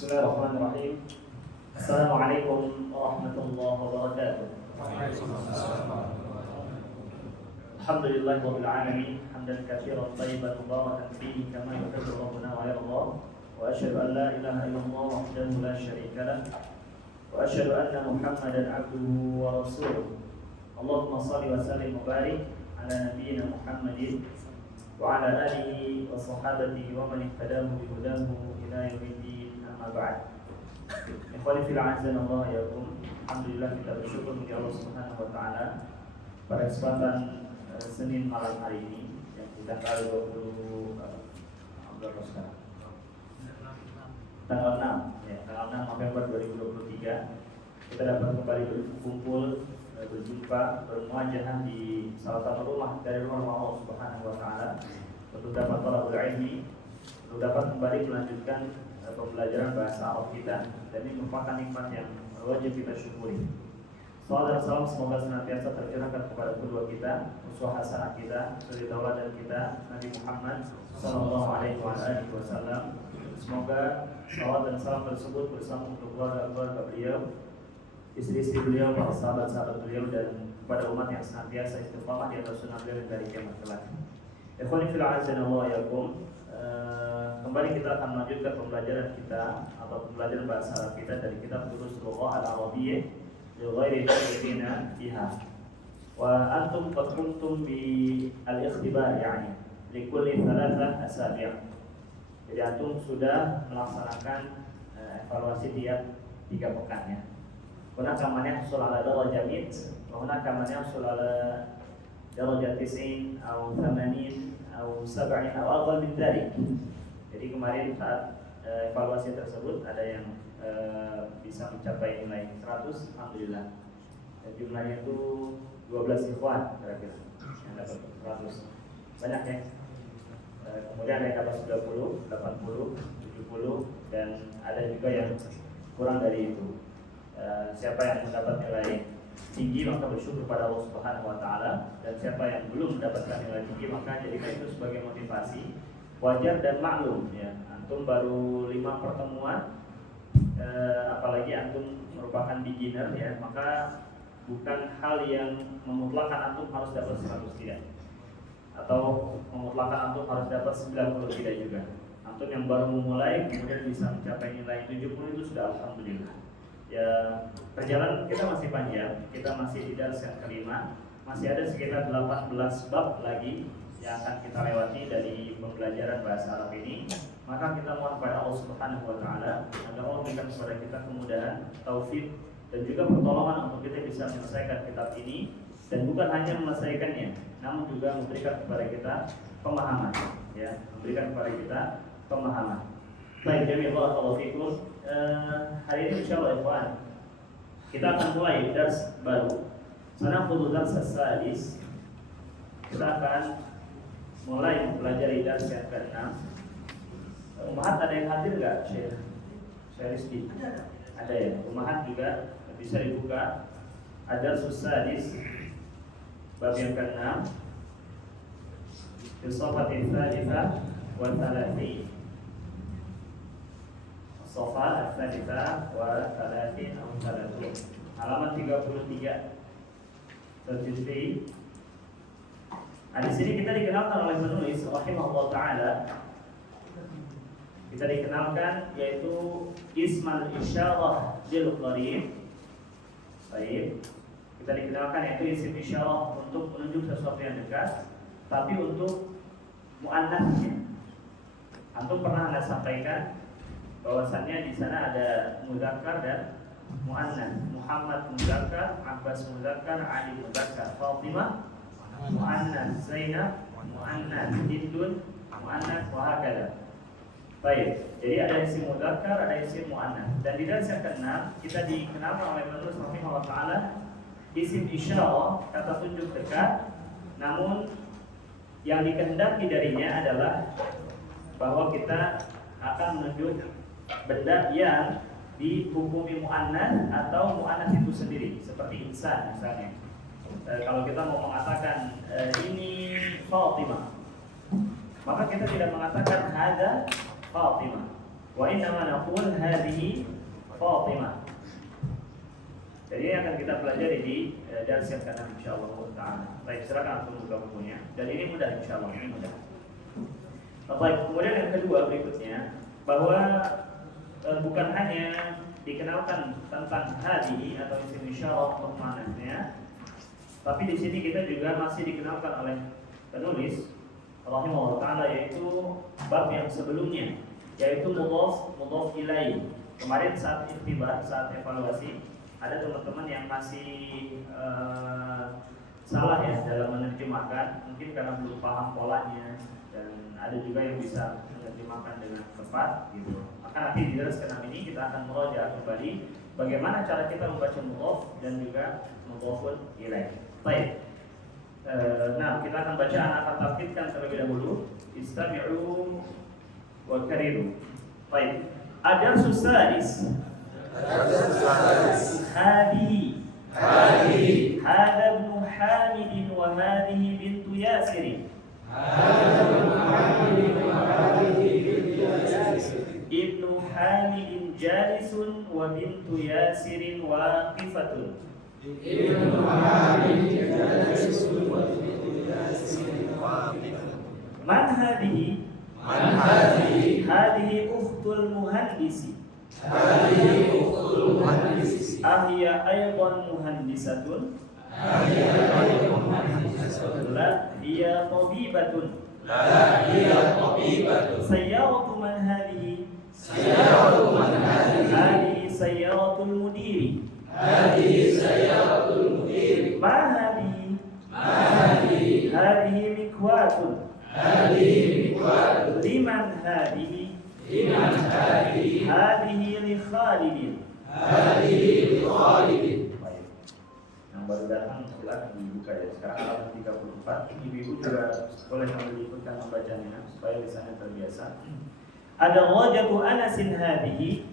Bismillahirrahmanirrahim. Assalamualaikum warahmatullahi wabarakatuh. Alhamdulillahirabbil alamin, hamdan katsiran thayyiban mubarakan fihi kama yuhibbu rabbuna wa yarda. Wa asyhadu an la ilaha illallah wahdahu la syarika lah. Wa asyhadu anna Muhammadan abduhu wa rasuluh. Allahumma shalli wa sallim wa barik ala nabiyyina Muhammadin wa ala alihi wa sahabatihi wa man ittadahu bi hudahu ila yaumiddin, amma ba'd. Ikhwani fil a'azzanallahu yakum. Alhamdulillah, kita bersyukur kepada Allah Subhanahu wa taala pada kesempatan Senin malam hari ini yang kita tanggal 20 berapa sekarang? Tanggal 6 ya, tanggal 6 November 2023 kita dapat kembali berkumpul, berjumpa, bermuajahah di salah satu rumah dari rumah Allah Subhanahu wa taala untuk dapat thalabul ilmi, untuk dapat kembali melanjutkan pembelajaran bahasa Arab kita, dan ini merupakan nikmat yang wajib kita syukuri. Salawat dan salam semoga senantiasa tercurahkan kepada kedua kita, uswah hasanah kita, suri tauladan kita, Nabi Muhammad sallallahu alaihi wasallam. Semoga salawat dan salam tersebut bersama untuk keluarga beliau, istri-istri beliau, para sahabat-sahabat beliau, dan kepada umat yang senantiasa istiqamah di atas sunnah beliau dari kiamat kelak. Ikhwani fil a'azzanallahu yakum. Kembali kita akan melanjutkan pembelajaran kita atau pembelajaran bahasa Arab kita dari kitab Durus Lughah Al-Arabiyyah li ghairi tadribina biha. Wa antum qad kuntum bi al-ikhtibar, yani li kulli thalathah asabi'. Jadi antum sudah melaksanakan evaluasi tiap 3 pekan ya. Hunaka man yahsul ala darajah 100 wa hunaka man yahsul ala darajah 90 atau 80 atau 70 atau aqall min dzalik. Jadi kemarin saat evaluasi tersebut ada yang bisa mencapai nilai 100, alhamdulillah. Dan jumlahnya itu 12 ikhwan kira-kira yang dapat 100. Banyak ya. Kemudian ada yang dapat 90, 80, 70, dan ada juga yang kurang dari itu. Siapa yang mendapat nilai tinggi maka bersyukur pada Allah Subhanahu wa taala, dan siapa yang belum mendapatkan nilai tinggi maka jadikan itu sebagai motivasi. Wajar dan maklum ya, antum baru 5 pertemuan, apalagi antum merupakan beginner ya, maka bukan hal yang memutlakan antum harus dapat 100 tidak, atau memutlakan antum harus dapat 90 tidak juga. Antum yang baru memulai kemudian bisa mencapai nilai 70 itu sudah alhamdulillah. Ya, perjalanan kita masih panjang, kita masih di dars yang kelima, masih ada sekitar 18 bab lagi yang akan kita lewati dari pembelajaran bahasa Arab ini. Maka kita mohon kepada Allah Subhanahu wa taala agar Allah berikan kepada kita kemudahan, taufik, dan juga pertolongan untuk kita bisa menyelesaikan kitab ini, dan bukan hanya menyelesaikannya, namun juga memberikan kepada kita pemahaman ya, memberikan kepada kita pemahaman. Baik, jazakallahu fikum. Hari ini insyaallah ikhwan kita akan mulai dars baru. Sanaqulu dars as-sadis. Kita akan mulai mempelajari dars yang ke-6. Umahat ada yang hadir enggak, Syekh? Syekh Rizki? Ada ya. Umahat juga bisa dibuka. Ad-dars as-sadis bab yang ke-6. As-safhah ats-tsalitsah wal 30. As-safhah ats-tsalitsah wa 30 atau 30. Halaman 33. Terjadi. Nah, di sini kita dikenalkan oleh penulis rahimahullah taala. Kita dikenalkan yaitu ismal isyarah lil qarib. Baik. Kita dikenalkan yaitu isim isyarah untuk menunjuk sesuatu yang dekat, tapi untuk muannats-nya. Antum pernah Anda sampaikan bahwasannya di sana ada mudzakkar dan muannats. Muhammad mudzakkar, Abbas mudzakkar, Ali mudzakkar, Fatimah muannats, Zainab muannats, Hindun muannats, wa hakala. Baik, jadi ada isim mudzakkar, ada isim muannats. Dan di dars yang ke-6 kita dikenalkan oleh penulis rahimahullah taala isim isyarah, kata tunjuk dekat, namun yang dikehendaki darinya adalah bahwa kita akan menunjuk benda yang dihukumi muannats atau muannats itu sendiri, seperti insan misalnya. Kalau kita mau mengatakan ini Fatimah, maka kita tidak mengatakan hada Fatimah, Wa innama naqul hadhihi Fatimah. Jadi akan kita pelajari di dars yang akan datang insyaallah taala. Baik, silakan untuk buka bukunya. Dan ini mudah insyaallah, ini mudah. Baik, kemudian yang kedua berikutnya bahwa bukan hanya dikenalkan tentang hadhihi atau isim isyarah untuk maknanya, tapi di sini kita juga masih dikenalkan oleh penulis rahimahullah taala, yaitu bab yang sebelumnya, yaitu mudhaf ilaih. Kemarin saat iktibar, saat evaluasi, ada teman-teman yang masih salah ya dalam menerjemahkan, mungkin karena belum paham polanya, dan ada juga yang bisa menerjemahkan dengan tepat gitu. Maka nanti di dalam skenario ini kita akan merajaah kembali bagaimana cara kita membaca mudhaf dan juga mudhafun ilaih. Baik. Nah, kita akan baca, akan tartibkan terlebih dahulu. Istami'u wa kariru. Baik. Ad-darsus sadis. Hadihi. Hada ibnu Hamid wa hadihi bintu Yasir. Ibnu Hamid jalisun wa bintu Yasirin waqifatun. Ibnu Hamid jalisun wa bintu Yasirin waqifatun. Man hadihi? Hadihi ukhtul muhandisi. Ahiya aydan muhandisatun. La hiya tabibatun. Sayyaratu man hadihi? Hadihi sayyaratul mudiri. Ma hadihi? Hadihi mikwatun. Liman hadihi? Hadihi li Khalidin. Baik. Yang baru datang silakan dibuka ya. Sekarang halaman 34. Ibu-ibu juga boleh ikutkan membacanya supaya lisannya terbiasa. Ada wajatu Anasin hadihi.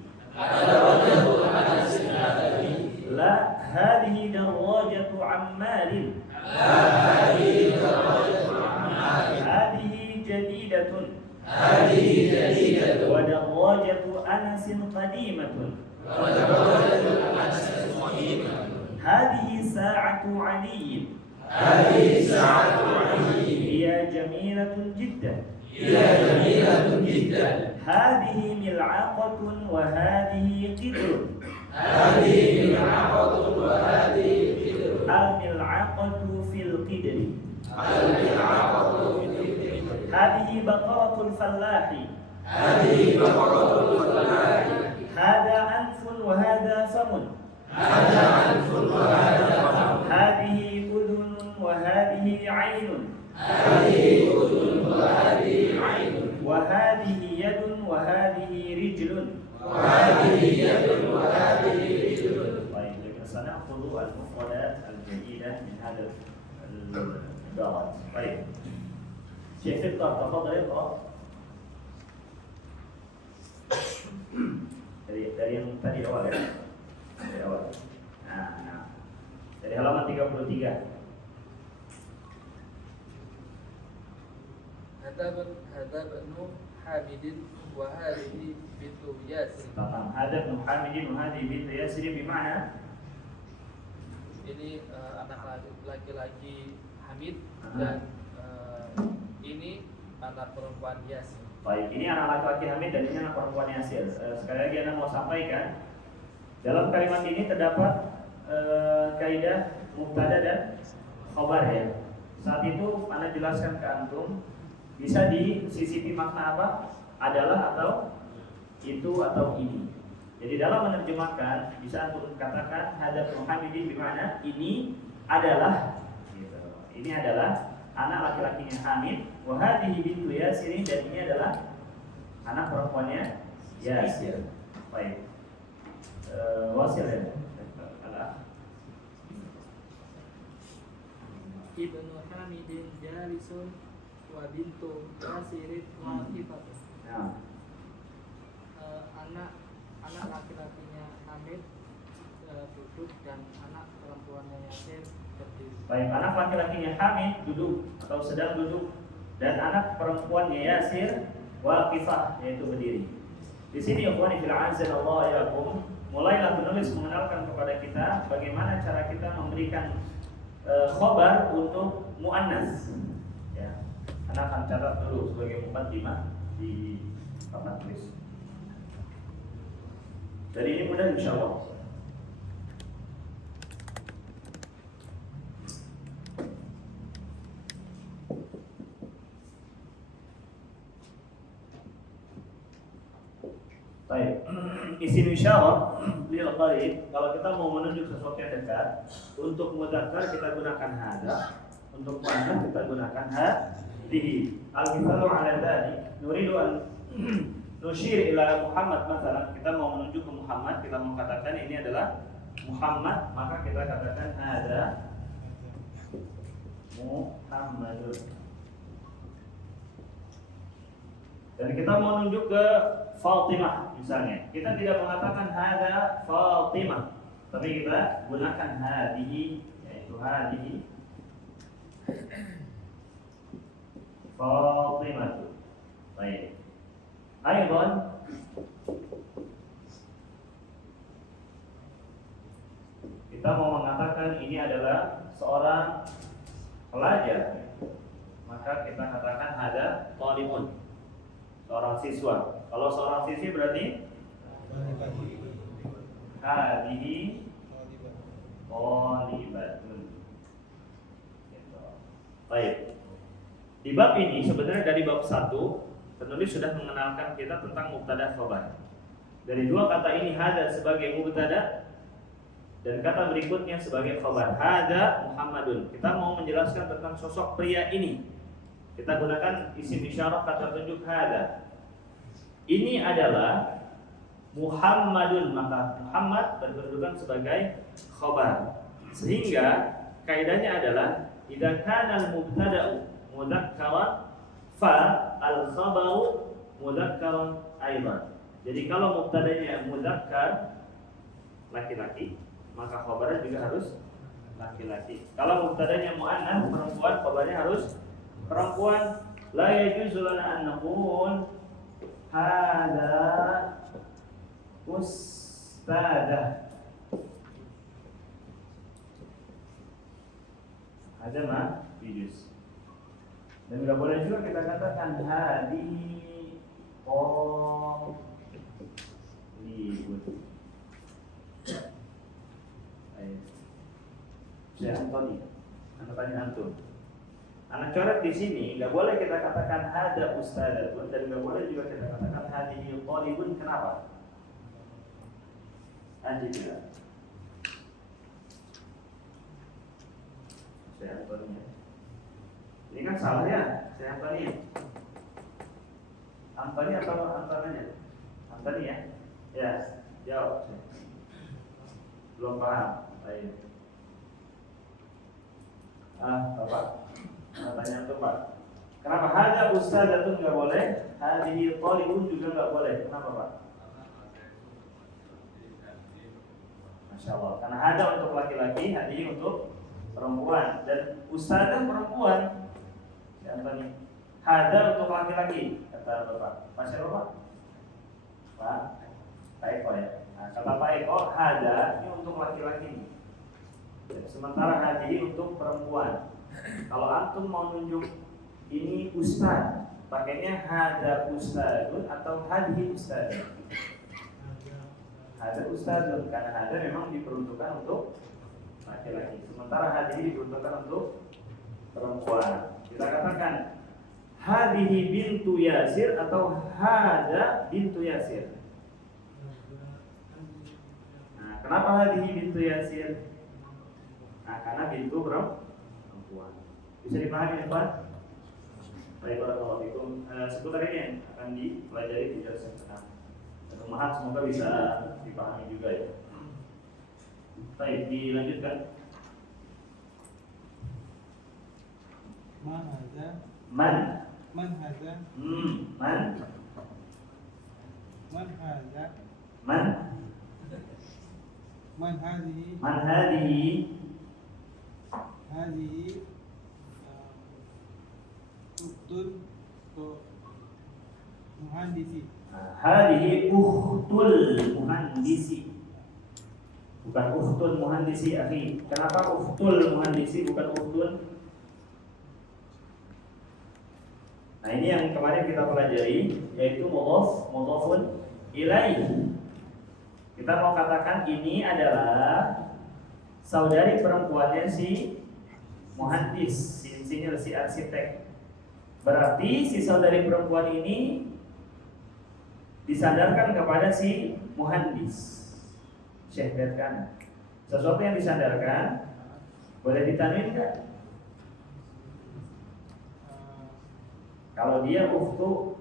La hadihi darwajatu Ammarin. Hadihi jadidatun. Wa darwajatu Anasin qadimatun. Hadihi sa'atu Ali. Hiya jamilatun jiddan. Hadihi mil'aqatun wa hadihi qidrun. Al-mil'aqatu fil qidri. Hadihi baqaratul fallahi. Hada anfun wa hada famun. Hadihi udhunun wa hadihi aynun. Wa hadihi yadun wa hadihi rijlun. Baik, jadi sana'khudhu al-mufradat al-jadidah min hadha al-ibarat. Baik. Syekh Fiqh, tafadhal iqra. Dari yang tadi awal ya. Dari awal. Nah. Dari halaman 33. Hadabnu Hamidin wa hadihi bintu Yasir. Hadabnu Hamidin wa hadihi bintu Yasir bermakna ini anak laki-laki Hamid dan ini anak perempuan Yasir. Baik, ini anak laki-laki Hamid dan ini anak perempuan Yasir. Sekali lagi Anda mau sampaikan, dalam kalimat ini terdapat kaidah mubtada dan khobar ya. Saat itu Anda jelaskan ke antum, bisa disisipi makna apa? Adalah atau itu atau ini. Jadi dalam menerjemahkan bisa antum katakan hadap Muhammadin bermakna ini adalah gitu. Ini adalah anak laki-lakinya Hamid, wa hadhihi bintu Yasir, dan ini adalah anak perempuannya Yasir. Baik. Wasil ya. Ibnu Hamidin jalisun wa bintu Yasirin waqifatun. Nah, anak laki-lakinya Hamid duduk dan anak perempuannya Yasir berdiri. baik, anak laki-lakinya Hamid duduk atau sedang duduk, dan anak perempuannya Yasir waqifah, yaitu berdiri. Di sini ikhwani fil azanallahu yakum, mulailah penulis mengenalkan kepada kita bagaimana cara kita memberikan khobar untuk muannas. Ya. Anak akan catat dulu sebagai muqaddimah di papan tulis. Dari ini mudah insyaallah. Baik, isim isyarah lil qarib, kalau kita mau menunjuk sesuatu yang dekat, untuk mudzakkar kita gunakan hada, untuk muannas kita gunakan hadhihi. Al-mithalu ala dzalik, nuridu an nusyir ila Muhammad masalan, kita mau menunjuk ke Muhammad, kita mau katakan ini adalah Muhammad, maka kita katakan hada Muhammadun. Dan kita mau menunjuk ke Fatimah misalnya, kita tidak mengatakan hada Fatimah, tapi kita gunakan hadihi, yaitu hadihi Fatimah. Baik. Aidan kita mau mengatakan ini adalah seorang pelajar, maka kita katakan hada talibun, seorang siswa. Kalau seorang siswi berarti hadihi talibatun. Baik. Di bab ini sebenarnya dari bab 1 penulis sudah mengenalkan kita tentang mubtada khabar. Dari dua kata ini, hada sebagai mubtada dan kata berikutnya sebagai khabar. Hada Muhammadun. Kita mau menjelaskan tentang sosok pria ini. Kita gunakan isim isyarah kata tunjuk hada. Ini adalah Muhammadun, maka Muhammad berkedudukan sebagai khabar. Sehingga kaidahnya adalah idza kana al-mubtada'u mudzakkaran fa al-khabaru mudzakkaran aidan. Jadi kalau mubtadanya mudzakkar laki-laki, maka khabarnya juga harus laki-laki. Kalau mubtadanya muannas perempuan, khabarnya harus perempuan. La yajuzu lana an naqul hada ustadzah. Ada mah bijus. Dan tidak boleh juga kita katakan hadi libun. Saya Antoni, anak tanya antum. Anak coret di sini nggak boleh kita katakan hada ustadzatun dan nggak boleh juga kita katakan hadihi talibun. Kenapa? Anjing tidak. Saya Antoni. Ini kan salah ya, saya Antoni. Antoni atau Antonanya? Antoni ya? Ya, jawab. Belum paham. Baik. Bapak. Tanya tuh Pak. Kenapa hada ustadzatun nggak boleh? Hadihi talibun juga nggak boleh. Kenapa Pak? Masya Allah. Karena hada untuk laki-laki, hadihi untuk perempuan, dan ustadzah perempuan. Contohnya hada untuk laki-laki, kata Bapak. Masya Allah Pak. Pak Eko ya. Nah, kata Pak Eko, hada ini untuk laki-laki. Sementara hadihi untuk perempuan. Kalau antum mau nunjuk ini ustaz, pakainya hada ustadzun atau hadihi ustadzah. Hada ustadzun, karena hada memang diperuntukkan untuk laki-laki. Sementara hadihi diperuntukkan untuk perempuan. Kita katakan hadihi bintu Yasir atau hada bintu Yasir. Nah, kenapa hadihi bintu Yasir? Nah, karena bintu perempuan. Bisa dipahami ya Pak? Baik, barakallahu fikum. Seputar ini yang akan dipelajari di jalur sekarang. Mudah-mudahan semoga bisa dipahami juga ya. Baik, dilanjutkan. Man hadza? Man. Man hadza? Man. Man hadza? Man. Man hadhihi? Man hadhihi? Hadhihi uktun muhandisi. Hadhihi ukhtul muhandisi. Bukan ukhtul muhandisi, akhi. Kenapa ukhtul muhandisi bukan ukhtul? Nah, ini yang kemarin kita pelajari, yaitu mudhaf, mudhafun ilaih. Kita mau katakan ini adalah saudari perempuannya si muhandis, si insinyur, si arsitek. Berarti si saudari perempuan ini disandarkan kepada si muhandis. Syekh, lihat kan, sesuatu yang disandarkan boleh ditanwin enggak? Kalau dia ukhtu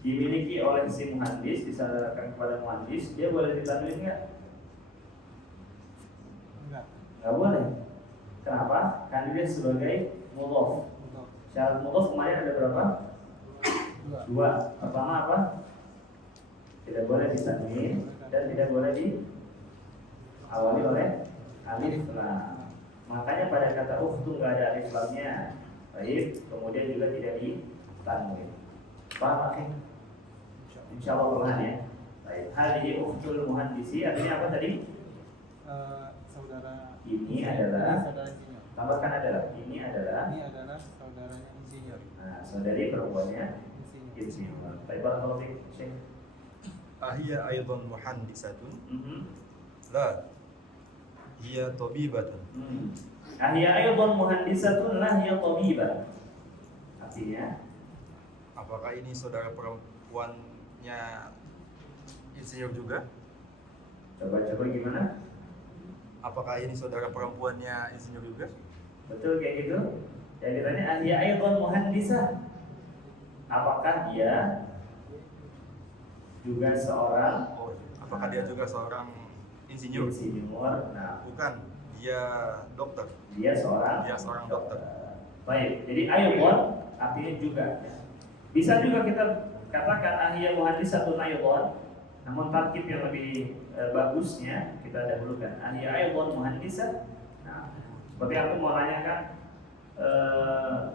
dimiliki oleh si muhandis, disandarkan kepada muhandis, dia boleh ditanwin enggak? Enggak boleh. Kenapa? Karena dia sebagai mudhaf. Syarat mudhaf kemarin ada berapa? Dua. Pertama apa? Tidak boleh ditanwin dan tidak boleh diawali oleh alif lam. Makanya pada kata ukhtu enggak ada alif lamnya. Baik, kemudian juga tidak ditanwin. Paham, akhi? Insyaallah paham ya. Baik, hadhihi ukhtul muhandisi artinya apa tadi? Saudara. Ini adalah saudara insinyur. tambahkan adalah ini adalah saudaranya insinyur. Nah, saudari perempuannya insinyur. Baik, barakallahu fiik, Syekh. Ahia aidan muhandisatun? La. Hiya tabibatun. Ahia aidan muhandisatun la hiya tabibah. Artinya, apakah ini saudara perempuannya insinyur juga? coba gimana? Apakah ini saudara perempuannya insinyur juga? Betul kayak gitu? Yang ditanya ahia aidan muhandisah. Apakah dia juga seorang apakah dia juga seorang insinyur? Insinyur. Nah, bukan, dia dokter. Dia seorang dokter. Baik, jadi aidan artinya juga. Bisa juga kita katakan ahia muhandisatun aidan. Namun tarkib yang lebih bagusnya kita dahulukan ahia aidan muhandisah. Nah, seperti aku mau nanyakan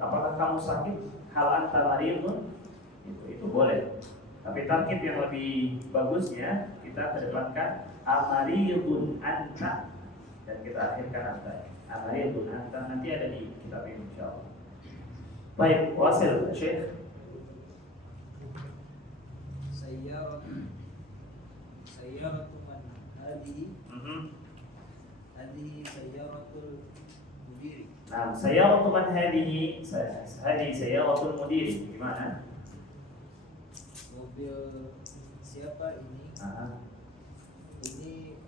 apakah kamu sakit? Hal anta maridun? Itu boleh. Tapi tarkib yang lebih bagusnya kita kedepankan amaridun anta dan kita akhirkan anta. Amaridun anta nanti ada di kitab ini insyaallah. Baik, wasil Syekh. Sayyaratu man hadhihi sayyaratul mudiri. Nah, sayyaratu man hadhihi sayyaratul mudiri. Gimana? Mobil siapa ini? Ini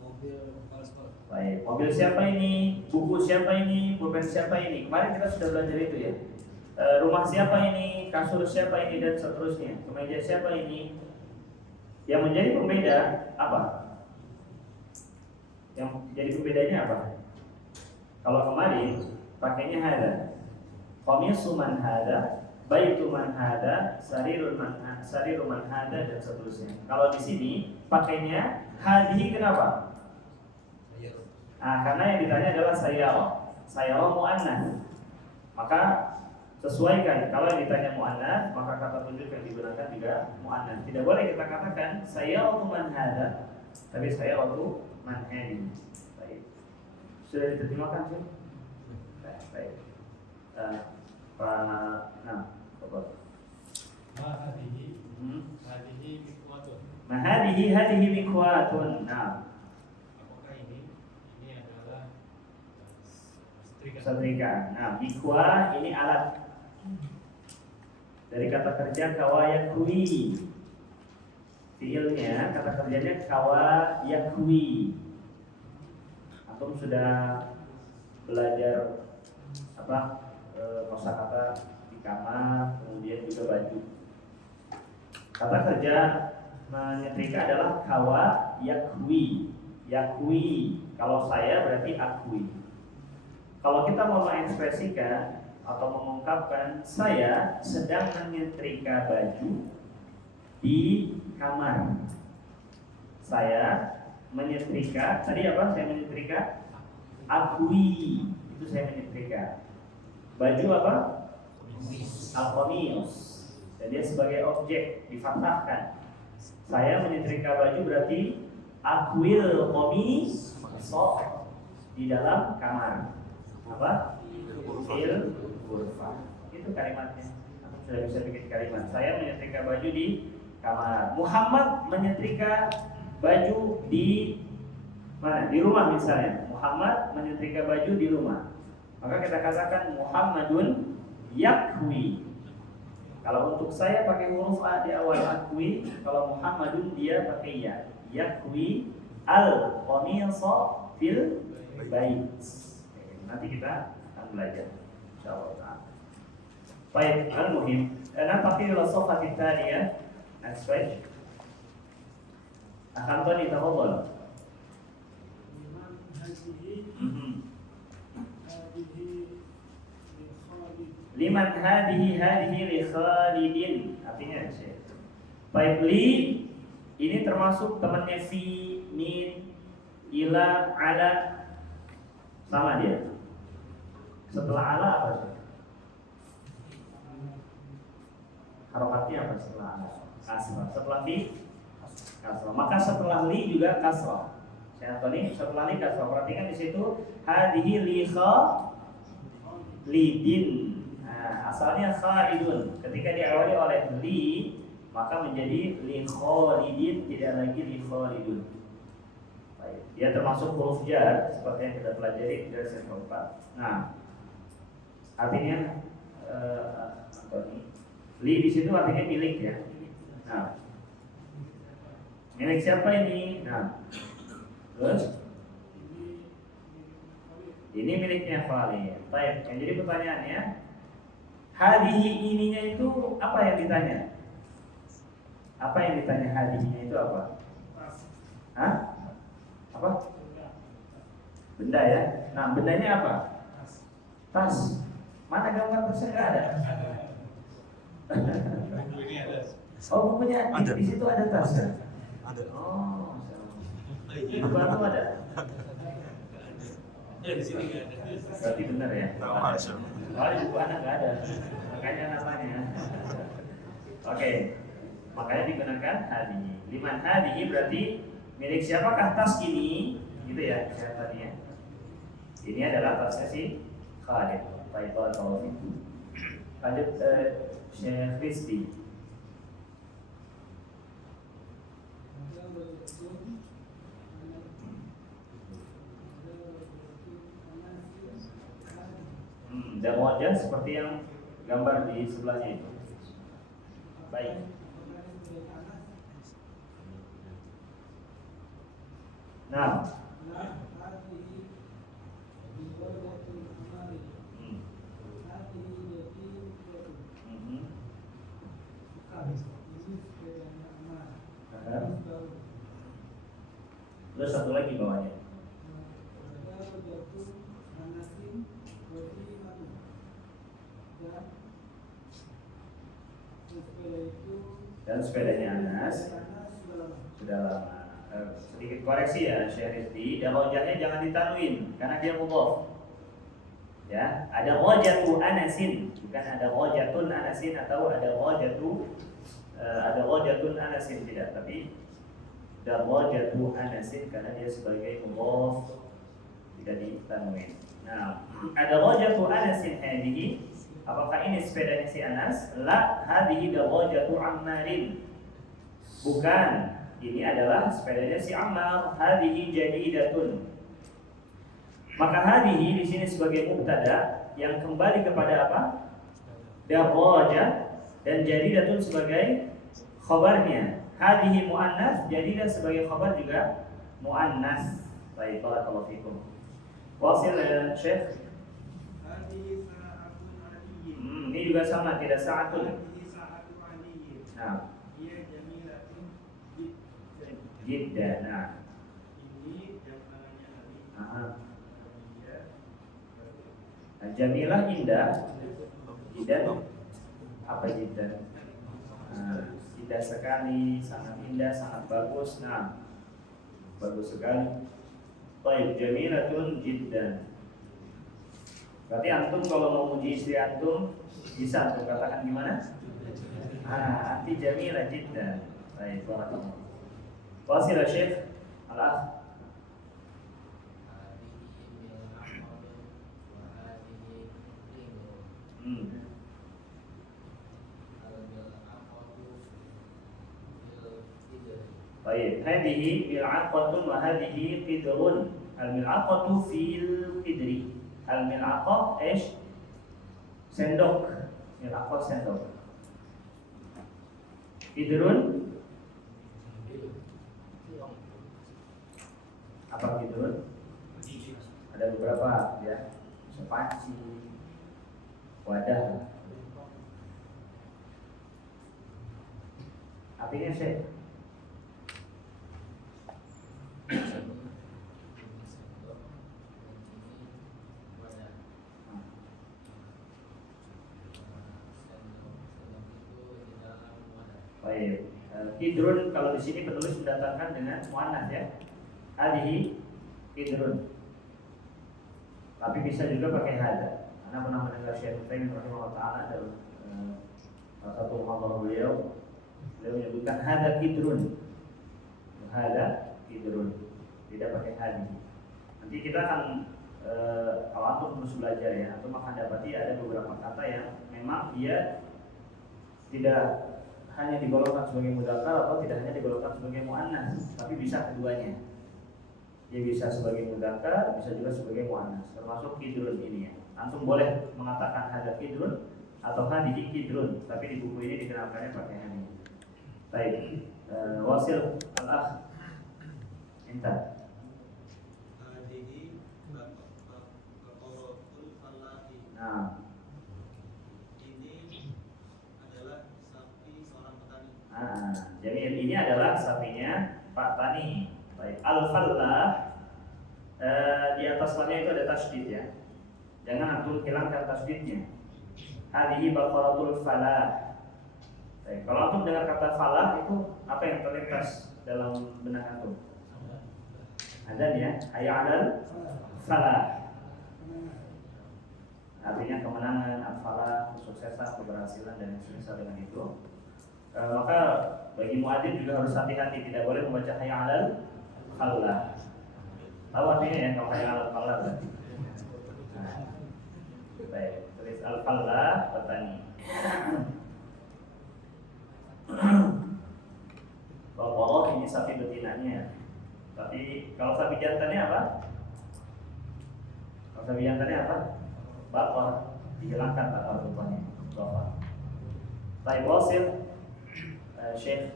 mobil kepala sekolah. Baik, mobil siapa ini? Buku siapa ini? Pulpen siapa ini? Kemarin kita sudah belajar itu ya. Rumah siapa ini? Kasur siapa ini? Dan seterusnya. Kemeja siapa ini? Yang menjadi pembeda apa? Yang jadi pembedanya apa? Kalau kemarin pakainya hada, qamisu man hada, baitu man hada, sariru man hada dan seterusnya. Kalau di sini pakainya hadhihi, kenapa? Karena yang ditanya adalah sayyara muannats. Maka sesuaikan, kalau yang ditanya muannats maka kata tunjuk yang digunakan juga muannats. Tidak boleh kita katakan sayyaratu man hada, tapi sayyaratu man hadi. Baik. Sudah diterjemahkan sih? Baik. Coba. Hadihi mikwatun. Hadihi mikwatun. Nah. Apakah ini adalah setrika. Nah, mikwa ini alat. Dari kata kerja kawa yakwi. Fiilnya, kata kerjanya kawa yakwi. Antum sudah belajar kosakata di kamar, kemudian juga baju. Kata kerja menyetrika adalah kawa yakwi. Yakwi, kalau saya berarti akwi. Kalau kita mau mengekspresikan atau mengungkapkan saya sedang menyetrika baju di kamar. Saya menyetrika, tadi apa? Saya menyetrika akwi, itu saya menyetrika. Baju apa? Al-qamis. dan dia sebagai objek difathahkan. Saya menyetrika baju berarti akwil qamis di dalam kamar. Apa? Fil ghurfah. Itu kalimatnya. Sudah bisa bikin kalimat. Saya menyetrika baju di kamar. Muhammad menyetrika baju di mana? Di rumah misalnya. Muhammad menyetrika baju di rumah. Maka kita katakan Muhammadun yakwi. Kalau untuk saya pakai huruf A di awal akwi, kalau Muhammadun dia pakai ya. Yakwi al-qamisa fil bait. Nanti kita akan belajar insyaallah. Baik, al-muhim. Nanti ila safhah tsaniyah. Next page. Akan tadi tafadhal. Liman hadihi li Khalidin. Artinya Syekh. Baik, li ini termasuk temannya fi, min, ila, ala, sama dia. Setelah ala apa sih? Harokatnya apa setelah ala? Kasrah. Setelah fi, kasrah. Maka setelah li juga kasrah. Saya tadi setelah li kasrah. Perhatikan di situ hadihi li Khalidin. Nah, asalnya Khalidun. Ketika diawali oleh li, maka menjadi li Khalidin, tidak lagi li Khalidun. Baik. Dia termasuk huruf jar seperti yang kita pelajari di kelas yang keempat. Nah, artinya li di situ artinya milik ya. Nah, milik siapa ini? Nah, terus ini miliknya Khalid. Baik. Yang jadi pertanyaannya, hadihi ininya itu apa yang ditanya? Apa yang ditanya hadihinya itu apa? Hah? Apa? Benda ya. Nah, bendanya apa? Tas. Mana gambar tasnya? Nggak ada. Buku ini ada. Oh, bukunya Ada. di situ ada tas. Ada. Oh, itu baru ada. Ya di sini nggak ada. Berarti benar ya. Masya Allah. Kalau di buku anak nggak ada, makanya namanya. Oke, makanya digunakan hadihi. Liman hadihi berarti milik siapakah tas ini? Gitu ya, saya tadi ya. Ini adalah tasnya si Khalid. Baik, kalau itu. Lanjut Syekh Rizdi. Dan wajah seperti yang gambar di sebelahnya itu. Baik. Nah, terus satu lagi bawahnya. Dan sepedanya Anas sudah lama. Sedikit koreksi ya Syekh Rizdi, dan wajahnya jangan ditanwin karena dia mudhaf. Ya, ada wajatu Anasin, bukan ada wajatun Anasin atau ada wajatun Anasin, tidak, tapi ada wajatu Anasin karena dia sebagai mudhaf, tidak ditanwin. Nah, ada wajatu Anasin hadihi. Apakah ini sepedanya si Anas? La, hadihi dawajatu Ammarin. Bukan, ini adalah sepedanya si Ammar. Hadihi jadidatun. Maka hadihi di sini sebagai mubtada yang kembali kepada apa? Dawajah, dan jadidatun sebagai khabarnya. Hadihi muannas, jadidah sebagai khabar juga muannas. Baik, barakallahu fikum. Wasil Syekh. Ini juga sama, tidak sa'atun. Nah, jiddah. Nah, jamilah indah. Jiddah apa jiddah? Indah sekali, sangat indah, sangat bagus. Nah, bagus sekali. Baik, jamilatun jiddan. Berarti antum kalau mau muji istri antum bisa antum katakan gimana? أنت جميلة جدا. طيب بارك الله. واصل يا شيخ الأخ. طيب هذه ملعقة وهذه قدر. الملعقة في القدر. الملعقة إيش؟ sendok. ملعقة sendok. Qidrun apa qidrun? Ada beberapa ya. Sepaci, wadah. Artinya saya baik. Qidrun kalau di sini penulis mendatangkan dengan muannats ya. Hadhihi qidrun. Tapi bisa juga pakai hada. Karena pernah mendengar Syekh Utsaimin rahimahullah taala dalam salah satu muhadharah beliau menyebutkan hada qidrun. Hada qidrun. Tidak pakai hadi. Nanti kita akan kalau antum terus belajar ya, antum akan dapati ada beberapa kata yang memang dia tidak hanya digolongkan sebagai mudzakkar atau tidak hanya digolongkan sebagai muannats, tapi bisa keduanya. Dia bisa sebagai mudzakkar, bisa juga sebagai muannats. Termasuk qidrun ini ya. Antum boleh mengatakan hadza qidrun atau hadhihi qidrun, tapi di buku ini dikenalkannya pakai hadi. Baik. Wasil al-akh. Inta. Hadhihi baqaratul falahi. Nah, jadi ini adalah sapinya Pak Tani. Baik, al-fallah di atas lamnya itu ada tasydid ya. Jangan antum hilangkan tasydidnya. Hadhihi baqaratul falah. Baik, kalau antum dengar kata falah itu apa yang terlintas dalam benak antum? Ada ya, hayya 'alal falah. Artinya kemenangan, al-falah, kesuksesan, keberhasilan dan yang semisal dengan itu. Maka bagi muadzin juga harus hati-hati, tidak boleh membaca hayya 'alal falah. Tahu artinya ya kalau hayya 'alal falah berarti. Nah, baik, tulis al-falah petani. Kalau ini sapi betinanya. Tapi kalau sapi jantannya apa? Kalau sapi jantannya apa? Bakar. Dihilangkan bakar rupanya. Bakar. Baik, wasil Syekh.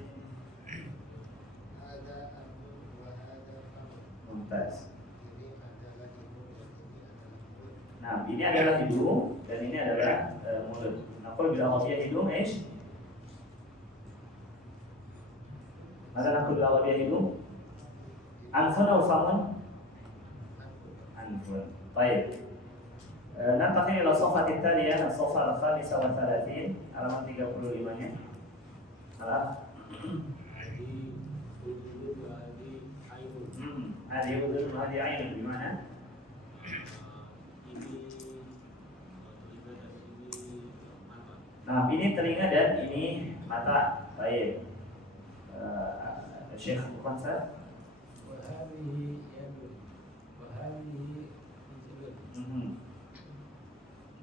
Mumtaz. Nah, ini adalah hidung dan ini adalah mulut. Nah, kalau bila dia hidung, maka aku bila dia hidung, anfun atau famun? Anfun. Baik. Nanti ila sofa tadi ya, sofa al-khamisa wa 30, halaman 35-nya. Hadi udhun hadi ain gimana? Nah, ini telinga dan ini mata. Baik. Syekh bukan saya? Wahadihi yadun. Wahadihi rijlun.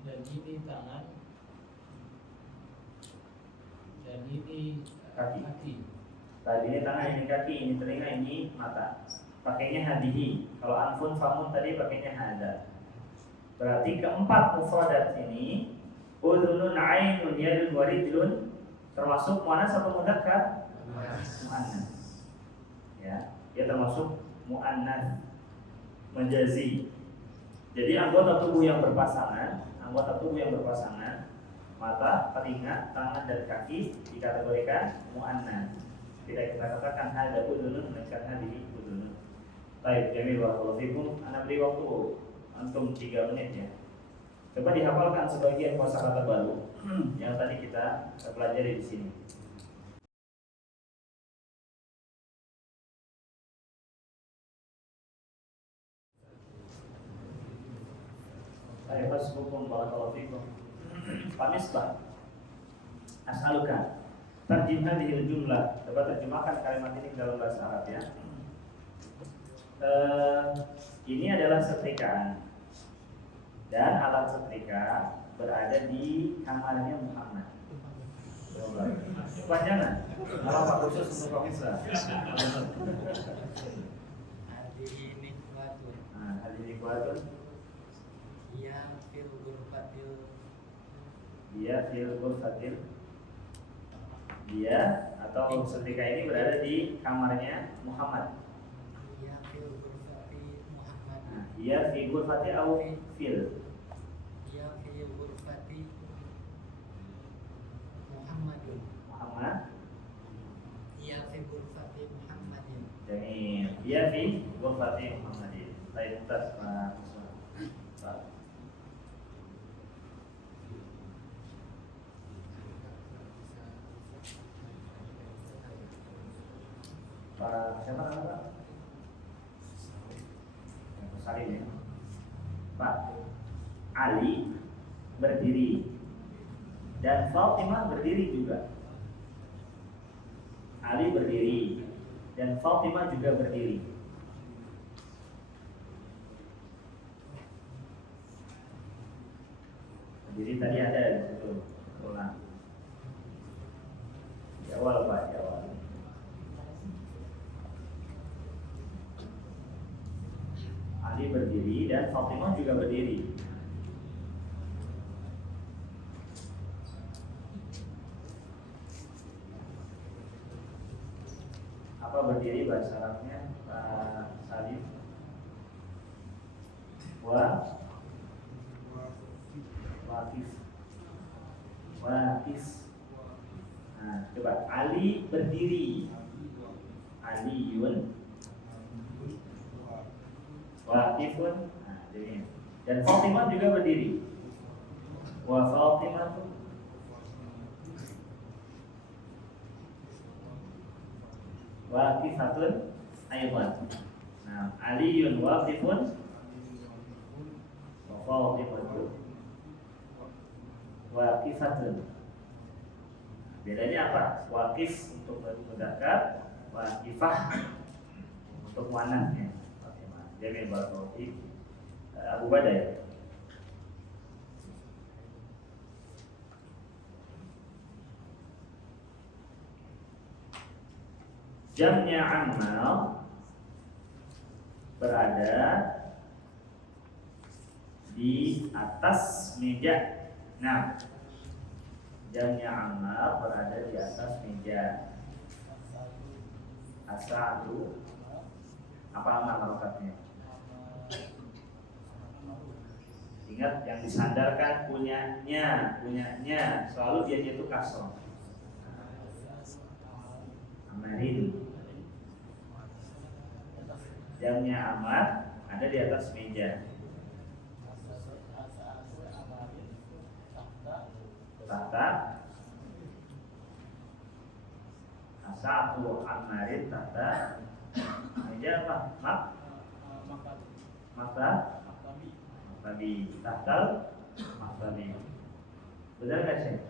Dan ini tangan. Dan ini kaki. Tadi ini tangan, ini kaki, ini telinga, ini mata. Pakainya hadihi. Kalau anfun, famun tadi pakainya hada. Berarti keempat mufradat ini udhunun, ainun, yadun, warijlun termasuk muannats atau mudzakkar? Muannats. Ya, dia termasuk muannats majazi. Jadi anggota tubuh yang berpasangan, mata, telinga, tangan dan kaki dikategorikan muannats. Tidak kita katakan hada udhunun, melainkan hadihi udhunun. Baik, jamil barakallahu fikum. Ana beri waktu antum 3 menit ya. Coba dihafalkan sebagian kosakata baru yang tadi kita pelajari di sini. Baik, hasbukum barakallahu fikum. Pak Misbah, as'aluka Tarjim hadhil jumlah. Coba terjemahkan kalimat ini dalam bahasa Arab ya. Ini adalah setrikaan dan alat setrika berada di kamarnya Muhammad. Kepanjangan, kalau Pak khusus untuk pemirsa. Hadihi nikmatun. Nah, hadirin kuatun, Ya fil ghurfatil. dia fil ghurfatil. Dia atau setrika ini berada di kamarnya Muhammad. Ya fil ghurfati Muhammad. Nah, dia fi ghurfati atau fil. Ya fil ghurfati Muhammadun. Muhammad. Ya fil ghurfati Muhammadin. Jamil. Dia fi ghurfati Muhammadin. Baik, tas Pak. Pak siapa nama Pak? Salim ya. Pak Ali berdiri dan Fatimah berdiri juga. Ali berdiri dan Fatimah juga berdiri. Jadi tadi ada di situ. Ulang. Di awal Pak, di awal. Ali berdiri dan Fatimah juga berdiri. Apa berdiri bahasa Arabnya Pak Salim? Wakif. Nah, coba Ali berdiri. Aliyun. Wakifun. Nah, jadi dan Fatimah juga berdiri. Wa Fatimah waqifatun aydan. Nah, Aliyun waqifun wa Fatimah waqifatun. Bedanya apa? Waqif untuk mudzakkar, waqifah untuk muannats. Jamil barakallahu fiik. Abu Badai. Jamnya Ammar berada di atas meja. Nah, jamnya Ammar berada di atas meja. As'adu apa amal harokatnya? Ingat yang disandarkan punyanya selalu dia itu kasroh. Amarin. Jamnya Amar ada di atas meja. Tahta Asatu Amarin tahta meja apa? Maktabi tahtal maktabi. Benar nggak sih?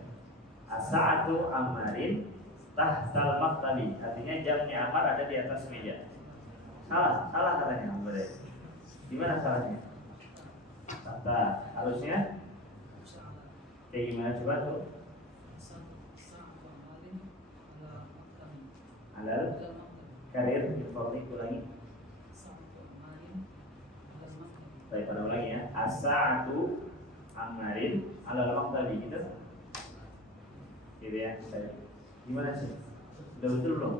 Asa'atu Amarin tahtal maktabi. Artinya jamnya Amar ada di atas meja. Salah katanya. Gimana salahnya? Tahta harusnya kayak gimana coba tuh? Alal karir informi ulangi. Baik, pada ulangi ya. As-sa'atu Ammarin alal maktabi gitu. Gitu ya. Gimana sih? Sudah betul belum?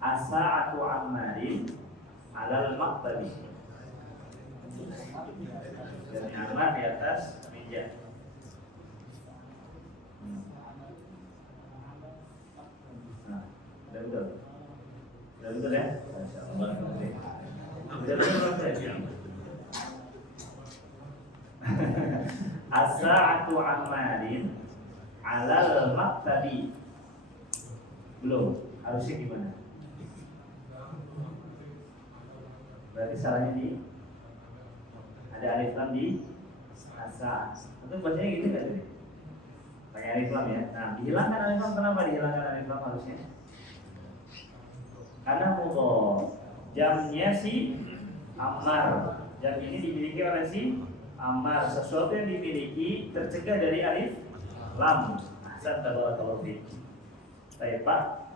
As-sa'atu Ammarin alal maktabi. Dan Ammar di atas meja. Nah, sudah betul. Sudah betul ya? Sudah betul ya? As-sa'atu Ammarin alal maktabi. Belum, harusnya gimana? Berarti salahnya di ada alif lam di asa. Atau bacanya gitu kan? pakai alif lam ya. Nah, dihilangkan alif lam, kenapa dihilangkan alif lam harusnya? Karena mudhaf. Jamnya si Ammar. Jam ini dimiliki oleh si Ammar. Sesuatu yang dimiliki tercegah dari alif lam. Ahsan, tabarakallahu fiik. Baik, Pak.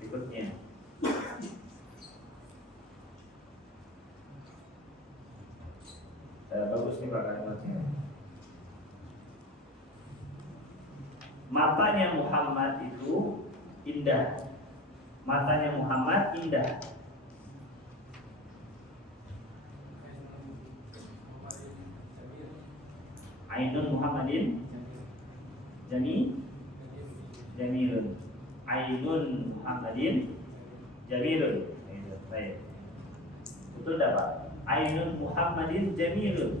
Berikutnya. Bagus nih Pak kalimatnya. Matanya Muhammad itu indah. Matanya Muhammad indah. Ainun Muhammadin jamilun. Ainun Muhammadin jamilun. Baik. Betul enggak Pak? Ainun Muhammadin jamilun.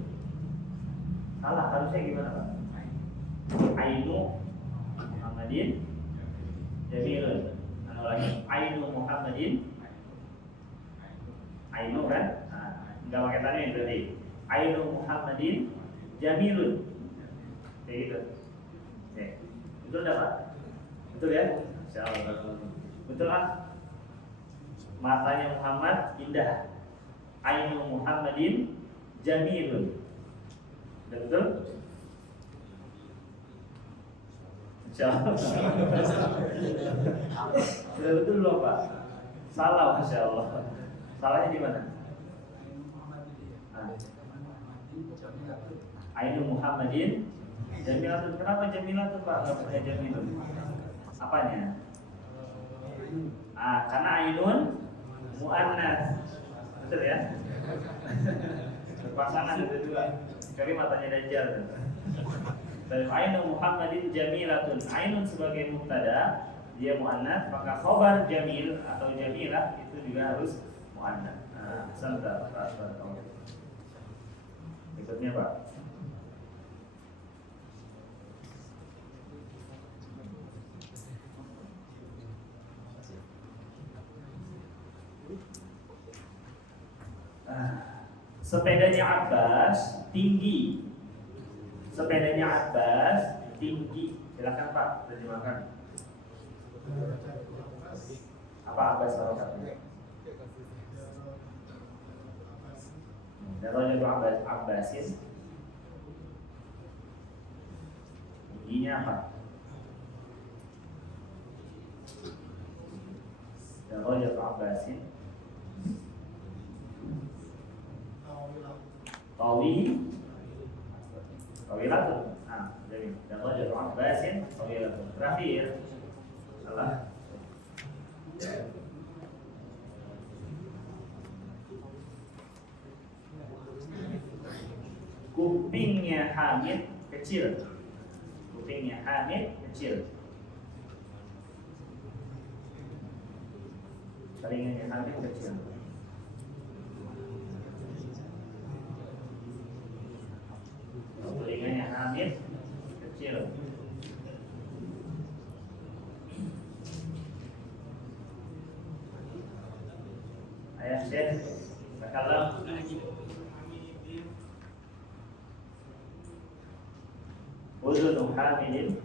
Salah, harusnya gimana Pak? Ainu Muhammadin jamilun. Lagi Ainu Muhammadin. Ainu kan? Nah, enggak pakai tanwin berarti. Ainu Muhammadin jamilun. Kayak gitu. Oke. Betul enggak Pak? Betul ya? Insyaallah. Betul kan? Matanya Muhammad indah. Ainu Muhammadin jamilun. Sudah betul? Insyaallah. Sudah betul loh Pak. Salah, Masya Allah. Salahnya di mana? Ainu Muhammadin jamilatun. Kenapa jamilatun Pak? Nggak punya jamilun. Apanya? Karena ainun muannas. Betul ya? Berpasangan itu dua. Kecuali matanya Dajjal. Dan Ainu Muhammadin jamilatun. Ainun sebagai mubtada, dia muannats, maka khabar jamil atau jamilah itu juga harus muannats. Nah, sebentar, Pak. Berikutnya Pak. Sepedanya Abbas tinggi. Sepedanya Abbas tinggi. Silakan Pak, terjemahkan. Apa Abbas barokatnya? Darajatu Abbasin tingginya apa? Darajatu Abbasin tawilatun. Jadi darajatu Abbasin tawilatun. Terakhir salah. Kupingnya Hamid kecil. Kupingnya Hamid kecil. Telinganya Hamid kecil. Telinganya Hamid kecil. Ayah Syekh, kalau Uzun Hamidin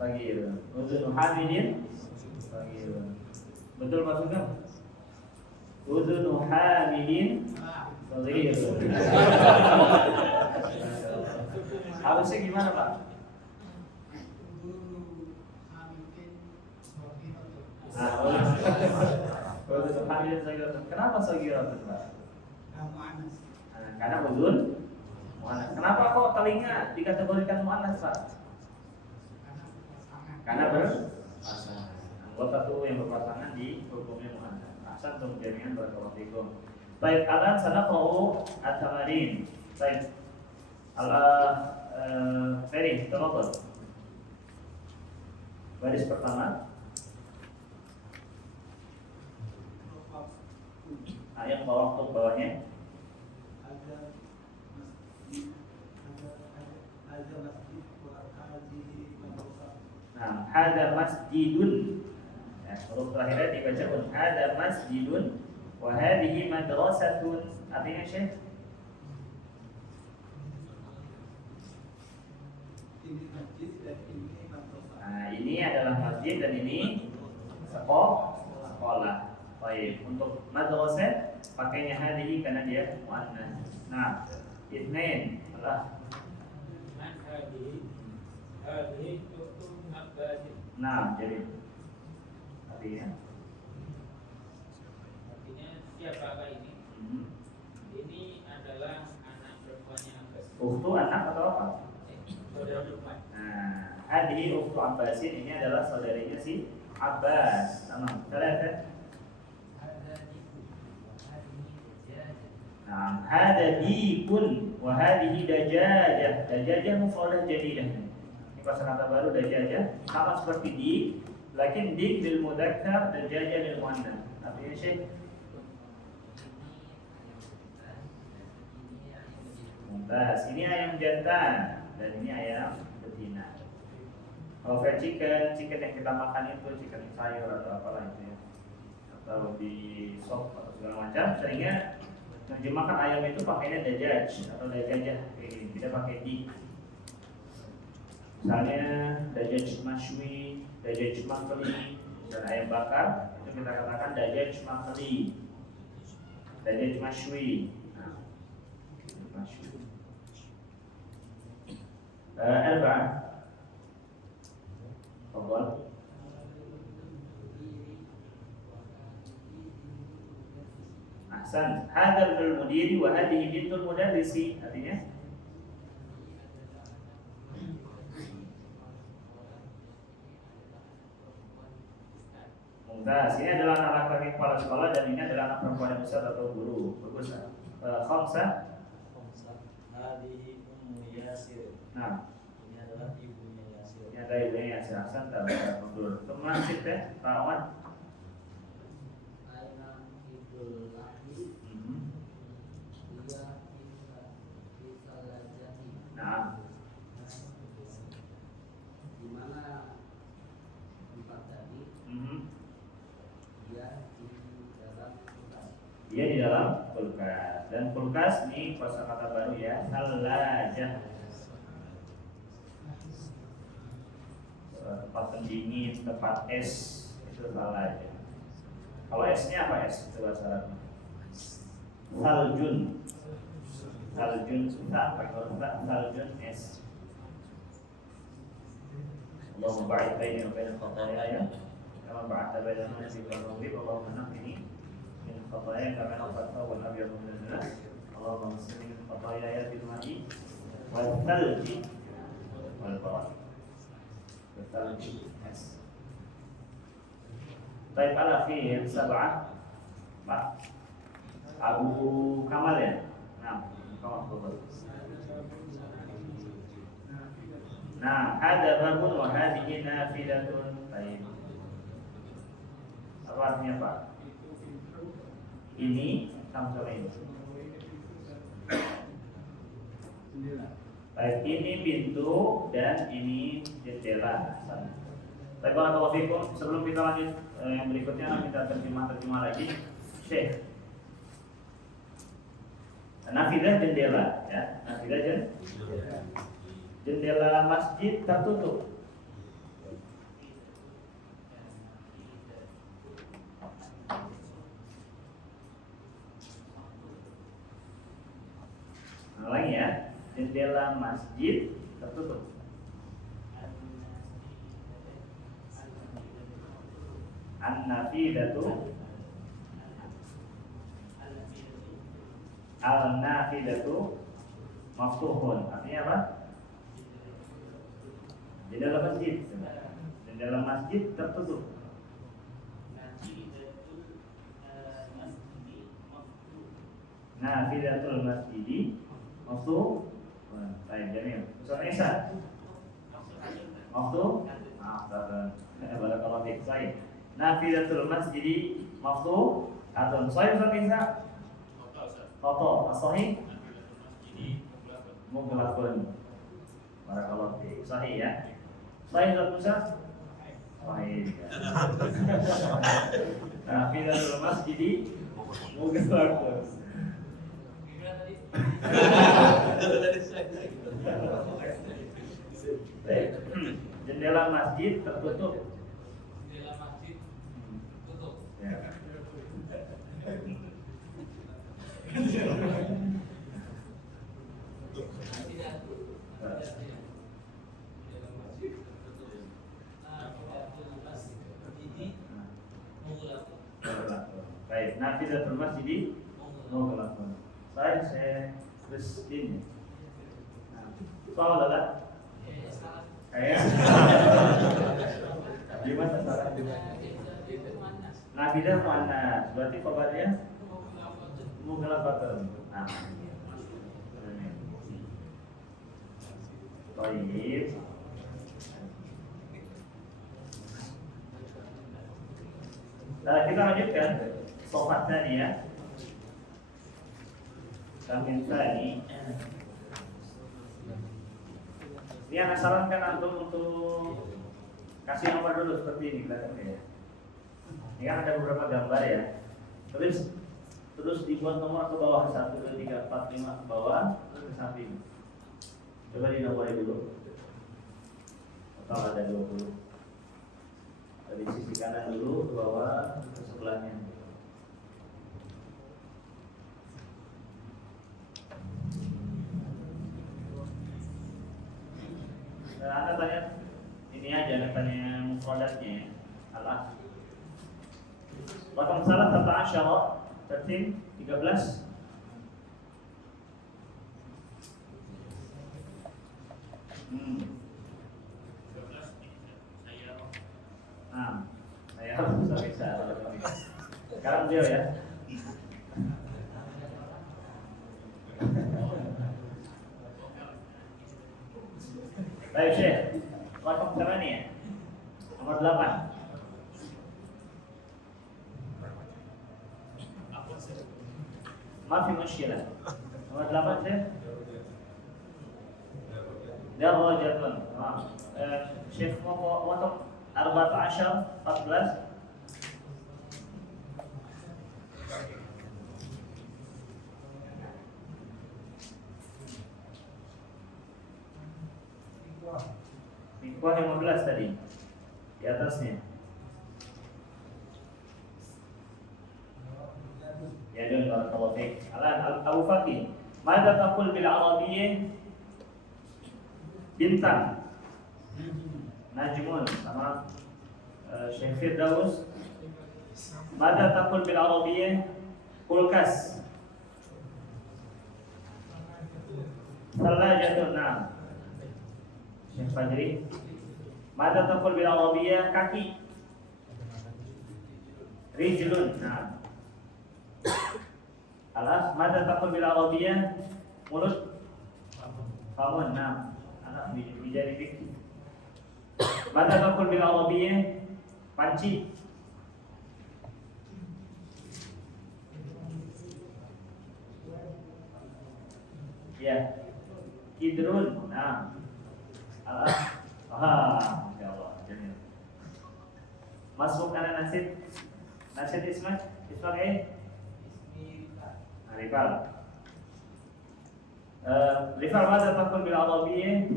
Sagir. Uzun Hamidin Sagir. Betul Pak Sugeng? Uzun Hamidin Sagir. Harusnya gimana Pak? Uzun Hamidin Sagir. Kenapa Sagir Pak? Karena uzun muannas. Kenapa kok telinga dikategorikan muannas Pak? Karena berpasangan. Anggota tubuh yang berpasangan di hukumnya muannas. Ahsan untuk jami'an barakallahu fikum. Baik, alan sanaqra'u at-tamarin. Baik. Ferry, tafadhal. Baris pertama. Yang bawah untuk bawahnya. Nah, hada masjidun. Ya, huruf terakhirnya dibaca pun hada masjidun wa hadhihi madrasatun. Artinya Syekh Ini masjid dan ini madrasah. Nah, ini adalah masjid dan ini sekolah. Baik, untuk madrasah pakainya hadhihi karena dia muannas. Nah, itsnain adalah Hadhihi tu'tum abadin. nah, jadi artinya Artinya siapakah ini? Ini adalah anak perempuannya Abbas. ukhtu anak atau apa? Saudara perempuan. Nah, hadhihi ukhtu Abbasin ini adalah saudarinya si Abbas. Tamam. Salah. Nah, hada dikun wa hadhihi dajajah. Dajajah mufradah jadidah. Ini kosakata baru dajajah sama seperti di, lakin dik lil mudzakkar, dajajah lil muannas. Artinya Syekh mumtaz. Ini ayam jantan dan ini ayam betina. Kalau fried chicken yang kita makan itu chicken sayur atau apalah itu ya, atau di sop atau segala macam, seringnya terjemahkan ayam itu pakainya dajaj atau dajajah kayak gini, tidak pakai di. Misalnya dajaj mashwi, dajaj makhli, dan ayam bakar itu kita katakan dajaj makhli, dajaj mashwi. Nah, mashwi. Arba'ah. Tafadhal. Ahsan. Hadha ibnul mudiri wa hadhihi bintul mudarrisi. Artinya mumtaz. Ini adalah anak laki-laki kepala sekolah dan ini adalah anak perempuan yang besar atau guru. Bagus. Khamsah. Hadhihi Ummu Yasir. Nah, Ini adalah ibunya Yasir. ini ada ibunya Yasir. Ahsan. Mundur. Teman kita Pak Wan. Aina ibul lahir dia bisa lajati. Nah, Di mana tempat tadi dia di dalam kulkas. dia di dalam kulkas. Dan kulkas ini kosakata baru ya, salajah. Tempat pendingin, tempat es itu salajah. Kalau esnya apa es? Itu bahasa Arabnya. Saljun. Saljun susah, pakai huruf ta, saljun es. Allahumma ba'id baini wa baina khataaya kama ba'adta baina al-ma'asi wal maghrib. Allahumma naqqini min khataaya kama naqqata wal abyadu min al-nas. Allahumma muslim min khataaya bil ma'i wal thalji wal barad. Thalji es. Baik, al-akhir sab'ah. Pak Abu Kamal ya? Nah, Kamal betul. Nah, ada babun wa hadhihi nafilatun. Baik. Apa artinya, Pak? Ini sama-sama ini. Baik, ini pintu dan ini jendela. Baik, barakallahu fikum. Sebelum kita lanjut yang berikutnya, kita terjemah lagi. Syekh. Nafidah jendela, ya. Nafidah jendela. Jendela masjid tertutup. Lagi ya, jendela masjid tertutup. An-nafidatu al-nafidatu maftuhun. Artinya apa? Jendela masjid. Jendela masjid tertutup. Nafidatul masjidi maftuh. Baik, Jamil. Ustaz Isa. Maftuh. Maaf, barakallahu fiik. Baik. Nafidatul masjidi maftuh atau sahih Ustaz Isa? Foto, sahih? Mughlaqun. Barakallahu fiik. Sahih ya. Sahih Ustaz Musa? Sahih. Nafidatul masjidi mughlaqun. Baik. Jendela masjid tertutup. Jendela masjid tutup. Ya. Tidak. Jendela masjid tertutup. Nafidatul masjid mughlaqun. Baik, nafidatul masjid mughlaqun. Saya terus ini. Soal adalah kayak gimana salah? Nafidah muannas, berarti kabarnya mughlaqun. Nah. Baik. Nah, kita lanjutkan sobat tadi ya. Kami tadi. Ini anak sarankan antum untuk kasih nomor dulu seperti ini belakangnya ya. Ini kan ada beberapa gambar ya. Terus dibuat nomor ke bawah 1, 2, 3, 4, 5 ke bawah terus ke samping. Coba dinomori dulu. Total ada 20. Dari sisi kanan dulu ke bawah ke sebelahnya. Anda tanya ini aja, Anda tanya mufradatnya Allah. Waktu salah 11 tertim 13. Saya bisa. Sekarang dia ya. Baik Syekh, rakam berapa nih ya? Nomor 8. Maaf muskilah. Nomor 8 Syekh. Darajatun. Syekh mau untuk 14 14. Mingkuan 15 tadi di atasnya. Ya dun barakallahu fiik. Alan Abu Fakih, "Madza taqul bil Arabiyyah?" Bintang. Najmun sama Syekh Firdaus. "Madza taqul bil Arabiyyah?" Kulkas. Salajatun. Nah. Syekh Fajri, "Madza taqul bil Arabiyyah?" Kaki. Rijlun. Nah. Alas, "Madza taqul bil Arabiyyah?" Mulut. Famun. Nah. Anak bijari dik. "Madza taqul bil Arabiyyah?" Panci. Ya. Kidrun. Nah. Masya Allah, jamil. Masuk karena nasid Ismail, Rifal. Rifal mada takun bil Arabiyyah?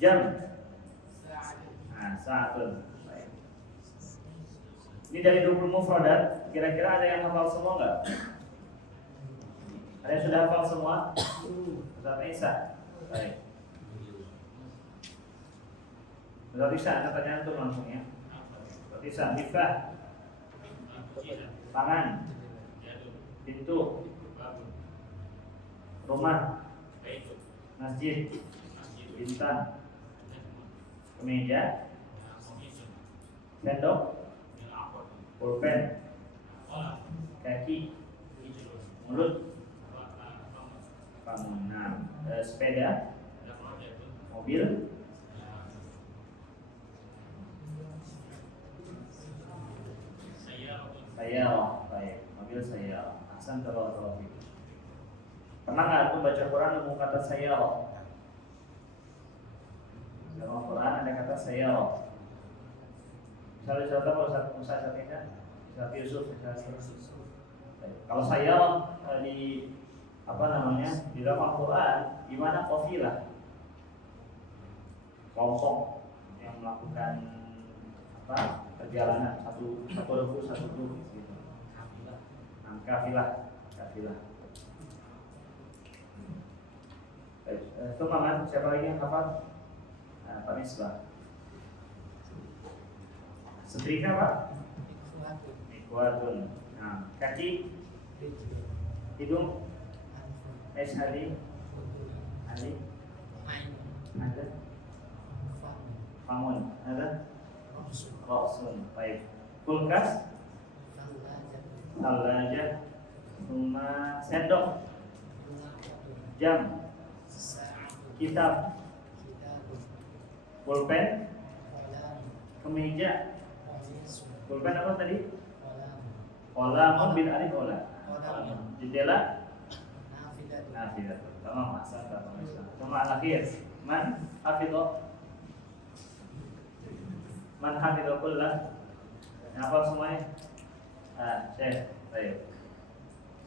Jam. Sa'atun. Ini dari 20 mufradat, kira-kira ada yang hafal semua enggak? Ada yang sudah hafal semua? Ustaz Isa. Baik. Sudah bisa, ada pertanyaan itu langsung ya. Sudah bisa, miftah, tangan, pintu, rumah, masjid, bintang, kemeja, sendok, pulpen, kaki, mulut, bangunan, sepeda, mobil, sayarah, baik, mobil sayarah. Ahsan barakallahu fiik. Pernah nggak tuh baca Quran nemu kata sayarah? Dalam Quran ada kata sayarah. Misalnya contoh kalau Ustaz Yusuf, kalau sayarah di apa namanya di dalam Al-Quran, gimana qafilah? kelompok yang melakukan perjalanan satu regu satu grup gitu. Kafilah. Baik, teman siapa lagi yang hafal? Pak Misbah. Setrika Pak? Ikhwatun. Nah, kaki, hidung, Ali, ada, famun, ada, rosun, baik. Kulkas, salajah, rumah sendok, jam, kitab, pulpen, kemeja, pulpen apa tadi? Kolam bin alif kolam. Jendela, nafidah. Tamam, asal Bapak Islam. Sama akhir, man hafidho kullah. Apa semuanya? Syekh, baik.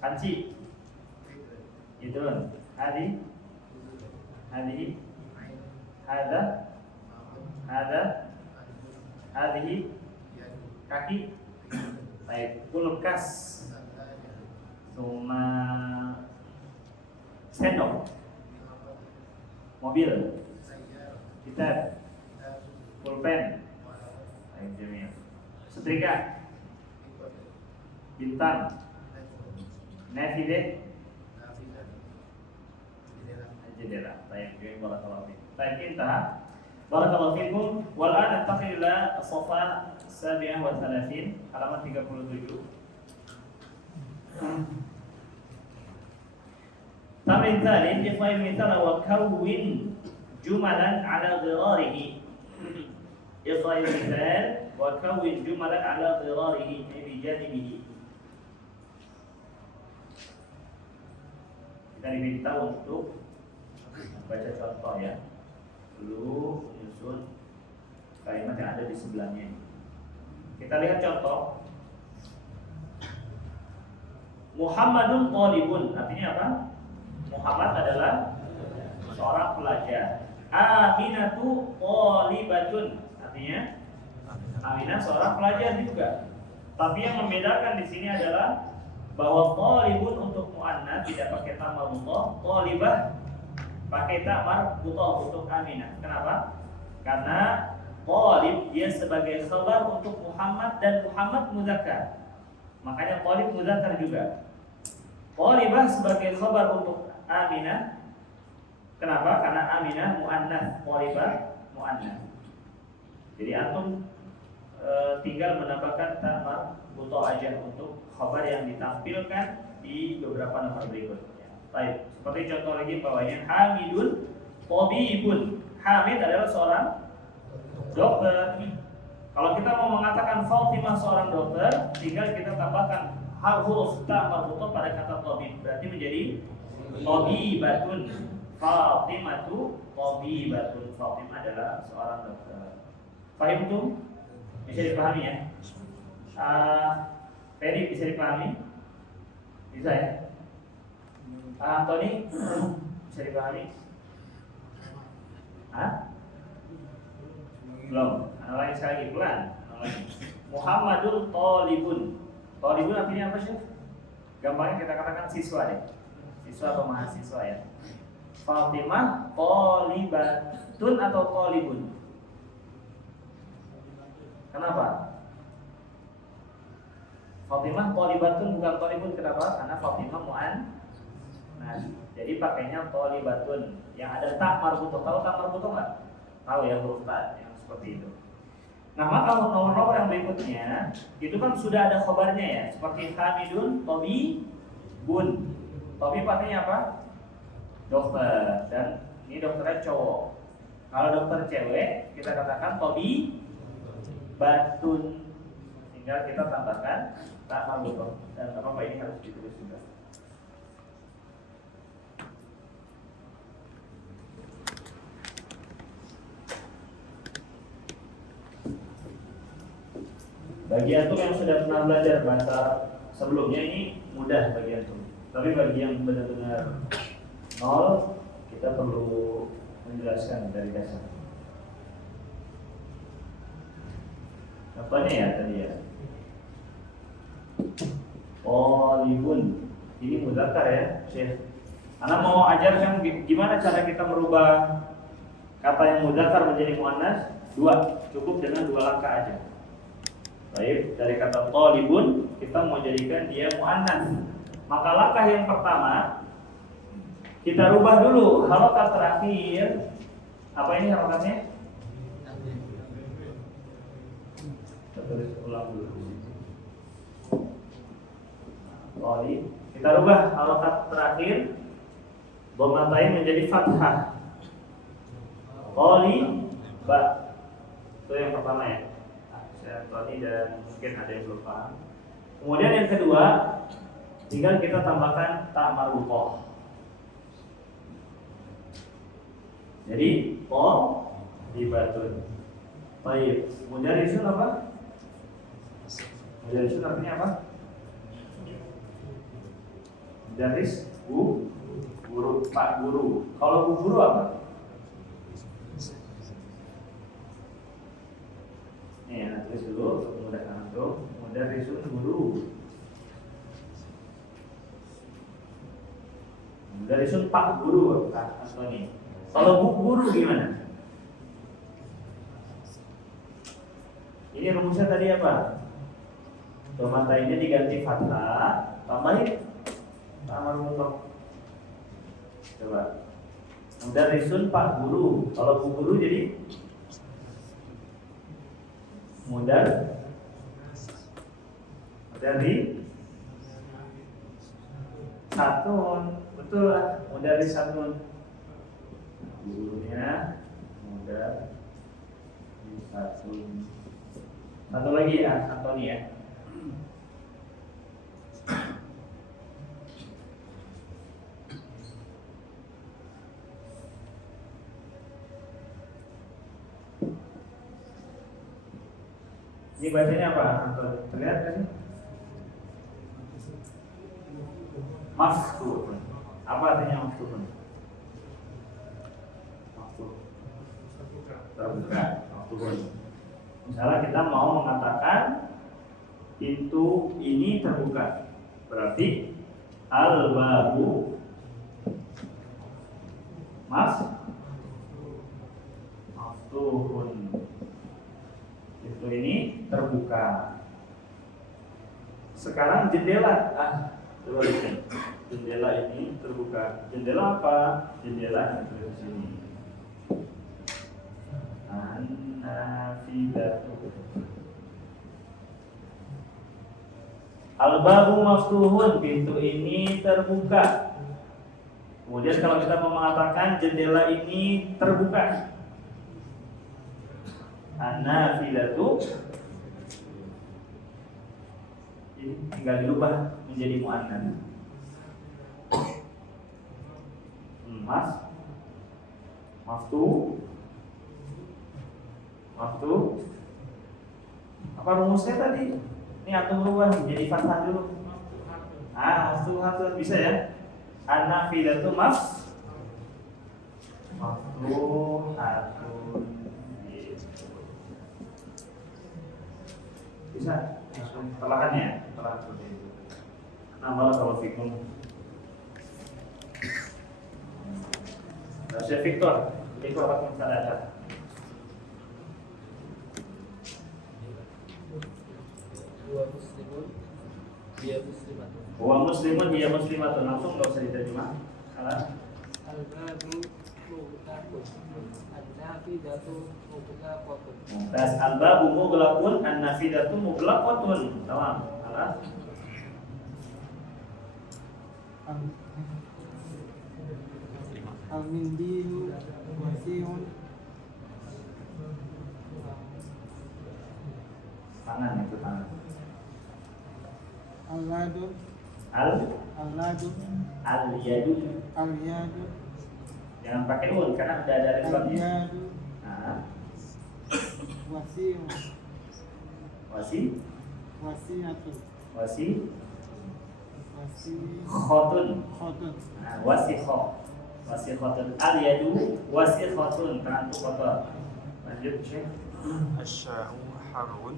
Kanci, idun, hadi, hada, hadihi, kaki, baik. Kulkas, Suma sendok, mobil, kitab, pulpen, setrika, bintang, nafide, jendela. Baik, barakallahu fiik. Baik, intah. Barakallahu fiikum. Wal an nantaqil ila as-safa 37 halaman 37. Tamrin thalith, ifai mithal wa kawwin jumalan ala dhirarihi. Ifai mithal wa kawwin jumalan ala dhirarihi, ay bi janibihi. Kita diminta untuk baca contoh ya. Dulu menyusun kalimat yang ada di sebelahnya. Kita lihat contoh. Muhammadun thalibun, artinya apa? Muhammad adalah seorang pelajar. Aminatu thalibatun, artinya Aminah seorang pelajar juga. Tapi yang membedakan di sini adalah bahwa thalibun untuk muannats tidak pakai ta marbutah, thalibah pakai ta marbutah untuk Aminah. Kenapa? Karena thalib dia sebagai khabar untuk Muhammad dan Muhammad muzakkar. Makanya thalib muzakkar juga. Thalibah sebagai khabar untuk Aminah. Kenapa? Karena Aminah muannats, thalibah muannats. Jadi antum tinggal menambahkan ta marbutah aja untuk khabar yang ditampilkan di beberapa nomor berikutnya. Baik, seperti contoh lagi bawahnya Hamidun tabibun. Hamid adalah seorang dokter. Kalau kita mau mengatakan Fatimah seorang dokter, tinggal kita tambahkan huruf ta marbutah pada kata tabib, berarti menjadi tabibatun. Fatimatu tabibatun. Fatimah adalah seorang dokter. Paham itu? Bisa dipahami ya? Ferry bisa dipahami? Bisa ya? Antoni bisa dipahami? Belum. Lagi sekali lagi pelan. Muhammadun thalibun. Thalibun artinya apa sih? Gampangnya kita katakan siswa deh. Siswa atau mahasiswa ya. Fatimah thalibatun atau thalibun? Kenapa? Fatimah thalibatun bukan thalibun, kenapa? Karena Fatimah Nah, jadi pakainya thalibatun yang ada ta marbutah. Tahu ta marbutah enggak? Tahu ya, huruf ta yang seperti itu. Nah, maka nomor-nomor yang berikutnya itu kan sudah ada khabarnya ya, seperti Hamidun, tabibun. Tabib artinya apa? Dokter, dan ini dokternya cowok. Kalau dokter cewek kita katakan tabibatun. Tinggal kita tambahkan ta marbutah. Dan apa ini harus ditulis juga. Bagi antum yang sudah pernah belajar bahasa sebelumnya ini mudah bagi antum. Tapi bagi yang benar-benar nol, kita perlu menjelaskan dari dasar. Apanya ya tadi ya? Talibun. Ini mudzakkar ya, Syekh. Anak mau ajarkan gimana cara kita merubah kata yang mudzakkar menjadi muannas? Cukup dengan 2 langkah aja. Baik, dari kata talibun kita mau jadikan dia muannas. Maka langkah yang pertama kita rubah dulu harokat terakhir. Apa ini harokatnya? Kita tulis ulang dulu. Kita rubah harokat terakhir dhammatain menjadi fathah. Ba. Itu yang pertama ya. Saya Tony dan mungkin ada yang belum paham. Kemudian yang kedua, tinggal kita tambahkan ta marbuthah. Jadi dibatun. Baik. Mudarrisun apa? Mudarrisun artinya apa? Mudarris guru, Pak Guru. Kalau Bu Guru apa? Nih, tulis dulu untuk memudahkan antum. Mudarrisun guru. Mudarrisun Pak Guru, Kak Antoni. Kalau Bu Guru gimana? Ini rumusnya tadi apa? Domata ini diganti fathah, tambahin marbuthah. Coba. Mudarrisun Pak Guru. Kalau Bu Guru jadi dari satun, betul lah, dari satun. Gurunya dari satun. Satu lagi ya, Antoni ya. Ini bacanya apa, Anton? Terlihat kan? Maftuhun. Apa artinya maftuhun? Terbuka. Maftuhun. Misalnya kita mau mengatakan pintu ini terbuka, berarti al-babu maftuhun. Pintu ini terbuka. Sekarang jendela, coba lihat. Jendela ini terbuka. Jendela apa? Jendela yang di sini. An-nafidatu. Al-babu maftuhun, pintu ini terbuka. Kemudian kalau kita mau mengatakan jendela ini terbuka, an-nafidatu, ini tinggal dirubah menjadi muannas. Maftuh. Apa rumusnya tadi? Ini antum rubah jadi fathah dulu. Maftuhatun bisa ya? An-nafidatu maftuhatun. Bisa? Perlahan ya? Perlahan seperti itu. Nama kalau fikum. Syekh Victor, akan sadar. Wa muslimun dia muslimatun, langsung enggak usah diterjemah. Salah. Al-babu mughlaqun, an-nafidatu mughlaqatun. Tas al-babu mughlaqun, an-nafidatu mughlaqatun. Tamam. Salah. Al-mindilu wasi'un. Tangan itu tangan. Al-yadu. Al-yadu. Al-yadu. Jangan pakai un karena udah ada responnya. Al-yadu. Nah, Wasi'un. Wasi'atun. Khotun. Nah, wasikhotun. Al-yadu wasikhotun, tangan itu kotor. Lanjut, Syekh. Asya'u harun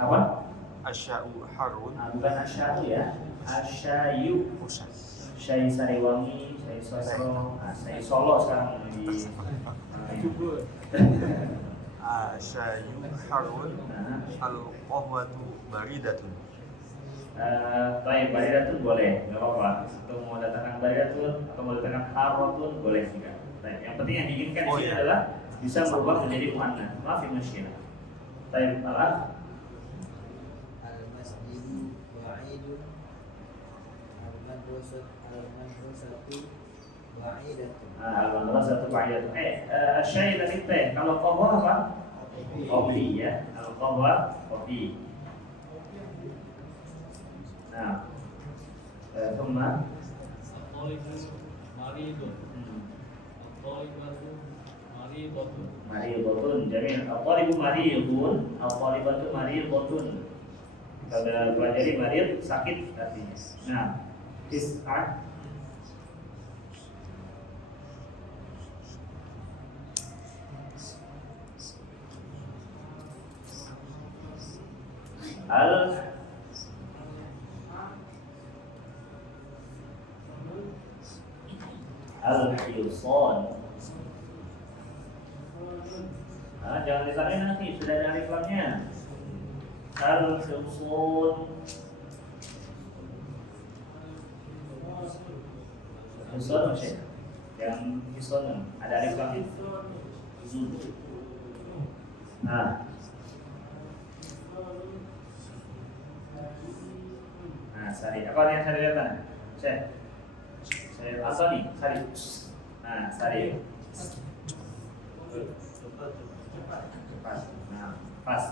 Apa? Asya'u harun. Nah, bukan asyayu ya. Asyayu. Syai Sariwangi, Syai Sosro, Syai Solo sekarang di Jubur. Asya'u harun. Al-qahwatu baridatun. Baik, baridatun boleh, nggak apa-apa. Atau mau datangkan baridatun atau mau datangkan harotun boleh juga. Baik, yang penting yang diinginkan di sini adalah bisa berubah menjadi muannas. Maaf ya musykilah. Baik, al Al-masjidu ba'idun. Al-madrasatu ba'idatun. Al-madrasatu ba'idatun. Syai tadi teh. Kalau qahwa apa? Kopi ya. Al-qahwa kopi. Nah, thumma Al-talibu maridun. Al-talibatu maridatun. maridatun, jamil. Al-talibu maridun, al-talibatu maridatun. Kita pelajari marid sakit artinya. Nah, tis'ah al-hilson. Jangan ditanya nanti, sudah ada iklannya. Al-hilson. Hilson masih? Yang hilson ada iklannya. Nah, Sari. Apa yang Sari lihat mana? Saya Asani, Sari. Nah, Sari. Cepat. Nah, pas.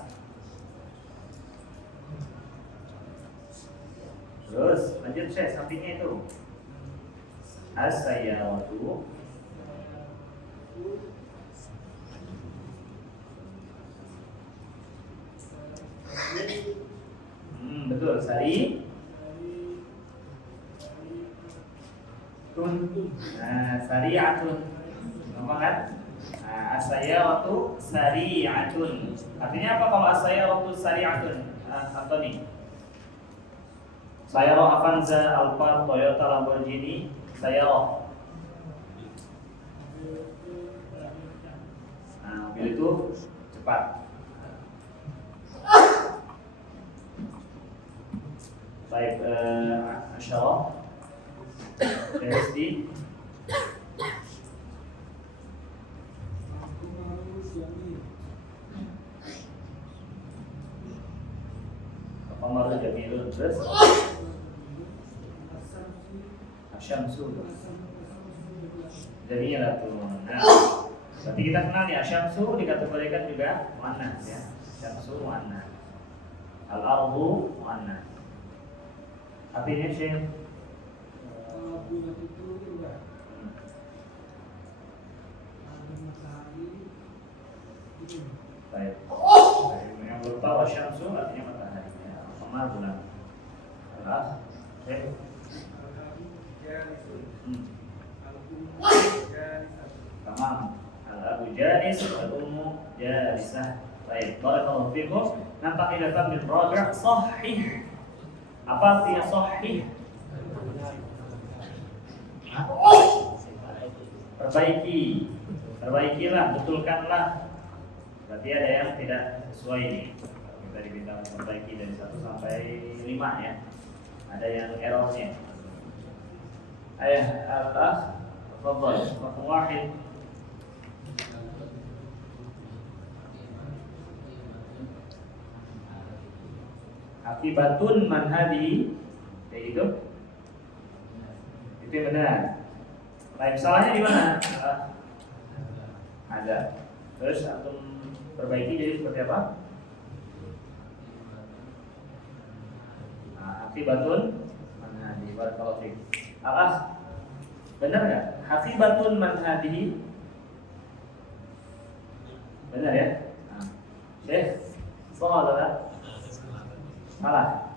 Terus lanjut saya sampingnya itu. As-sayyaratu. Betul, Sari. Nah, sari'atun. Gampang kan? Nah, as-sayyaratu sari'atun. Artinya apa kalau as-sayyaratu sari'atun? Antoni. Sayyarah Avanza, Alphard, Toyota, Lamborghini, sayyarah. Nah, mobil itu cepat. Baik, Asyarah PSD Qamaru jamilun. Terus Asyamsu jadinya tuh. Nah, berarti kita kenal nih Asyamsu dikategorikan juga muannas ya. Asyamsu muannas. Al-ardu muannas. Artinya Syekh Bulan itu juga ada matahari. baik. Yang belum tahu Asyamsu artinya matahari. Qamar bulan. Al-ardu Syekh tamam. Al-abu jalis, al-ummu jalisah. Baik, barakallahu fikum. Nampak ila tamrin rabi' sahih. Apa artinya sahih? Perbaiki, perbaikilah, betulkanlah. Berarti ada yang tidak sesuai nih. Kita diminta memperbaiki dari 1 sampai 5 ya. Ada yang errornya. Ayah al-akh, tafadhal, raqam 1. Akibatun man hadi, kayak gitu. Itu yang benar. Lain salahnya di mana? Ada. Terus antum perbaiki jadi seperti apa? Akibatun man hadi, barakallahu fiik. Al-akh, benar nggak? Akibatun man hadi. Benar ya? Syekh, salah. Salah.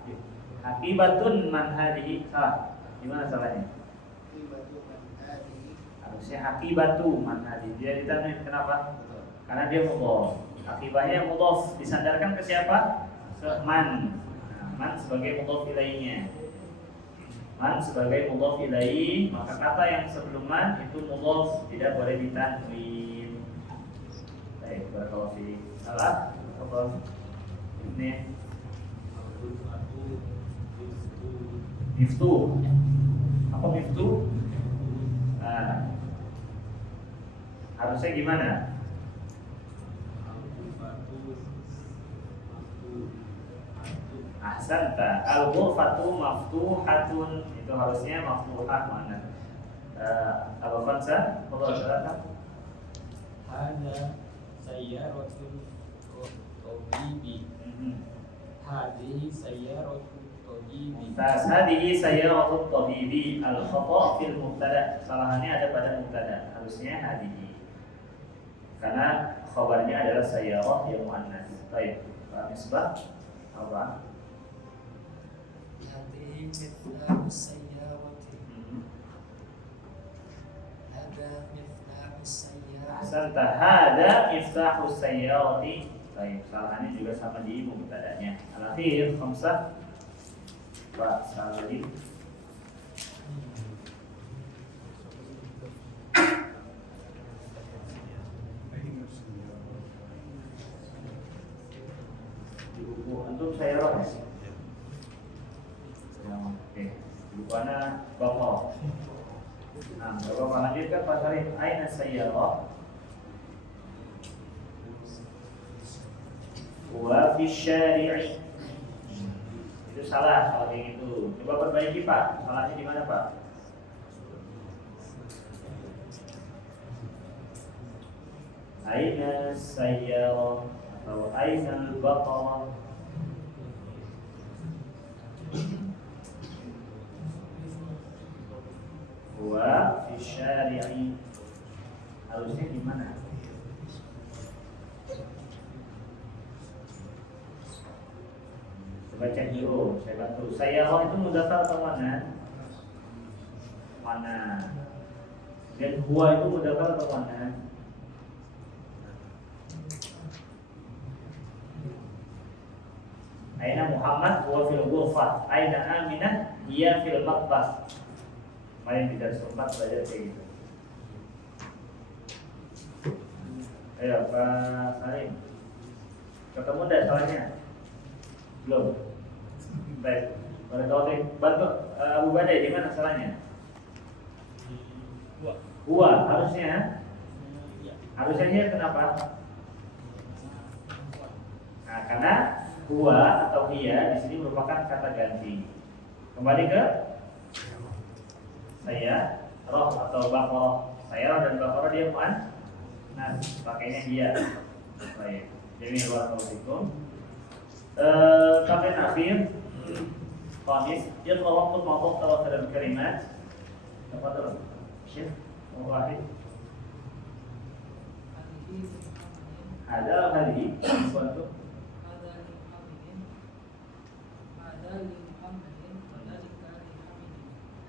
Akibatun man hadihi salah. Gimana salahnya? Harusnya akibatu man hadihi. Dia ditanwin kenapa? Karena dia mudhof. Akibahnya mudhof, disandarkan ke siapa? ke man. Nah, man sebagai mudhof ilaihnya. Man sebagai mudhof ilaih, maka kata yang sebelum man itu mudhof, tidak boleh ditanwin. Baik, barakallahu fiik. Salah? Apa? Ini miftuh. Apa miftuh? Nah, harusnya gimana? Ahsanta. Al-ghurfatu maftuhatun. Itu harusnya maftuhah mana? Kalau Fansa, kalau silakan. Hada sayyaratul tabibi. Hadhihi sayyaratul tabibi. Tas hadhihi sayyaratul tabibi. Al-khata' fil mubtada. Kesalahannya ada pada mubtada. Harusnya hadhihi. Karena khabarnya adalah sayyarah yang muannas. Baik. Pak Misbah apa? هذه مفتاح السيارة هذا مفتاح السيارة Ahsanta. Hada miftahu sayyarati. Baik, kesalahannya juga sama di mubtada'nya. Al-akhir khamsah. Pak Salim. Di buku antum sayyarah ya? Oke. Di buku ana bapak. Nah, bapak lanjutkan Pak Salim. Aina sayyarah? Wa fi syari'i. Itu salah kalau kayak gitu. Coba perbaiki Pak. Salahnya di mana Pak? Aina sayyarah atau aina al-baqarah? Wa fi syari'i. Harusnya di mana? Coba cek dulu, saya bantu. Sayyarah itu mudzakkar atau mana? Mana? Dan huwa itu mudzakkar atau mana? Aina Muhammad huwa fil ghurfah. Aina Aminah hiya fil matbah. Kemarin kita sempat belajar kayak gitu. Ayo Pak Salim. Ketemu enggak salahnya? Belum. Baik. Pada taufik. Bantu Abu Badai di mana salahnya? Huwa harusnya. Harusnya dia kenapa? Nah, karena huwa atau hiya di sini merupakan kata ganti. Kembali ke saya roh atau baqarah. Saya roh dan baqarah dia muan. Nah, pakainya dia. Baik. Jadi barakallahu Tamrin akhir Khamis. Yaqra waqtu mawdu' tawakkal al-kalimat. Tafadhal. Syekh Wahid. Ada hadhi suatu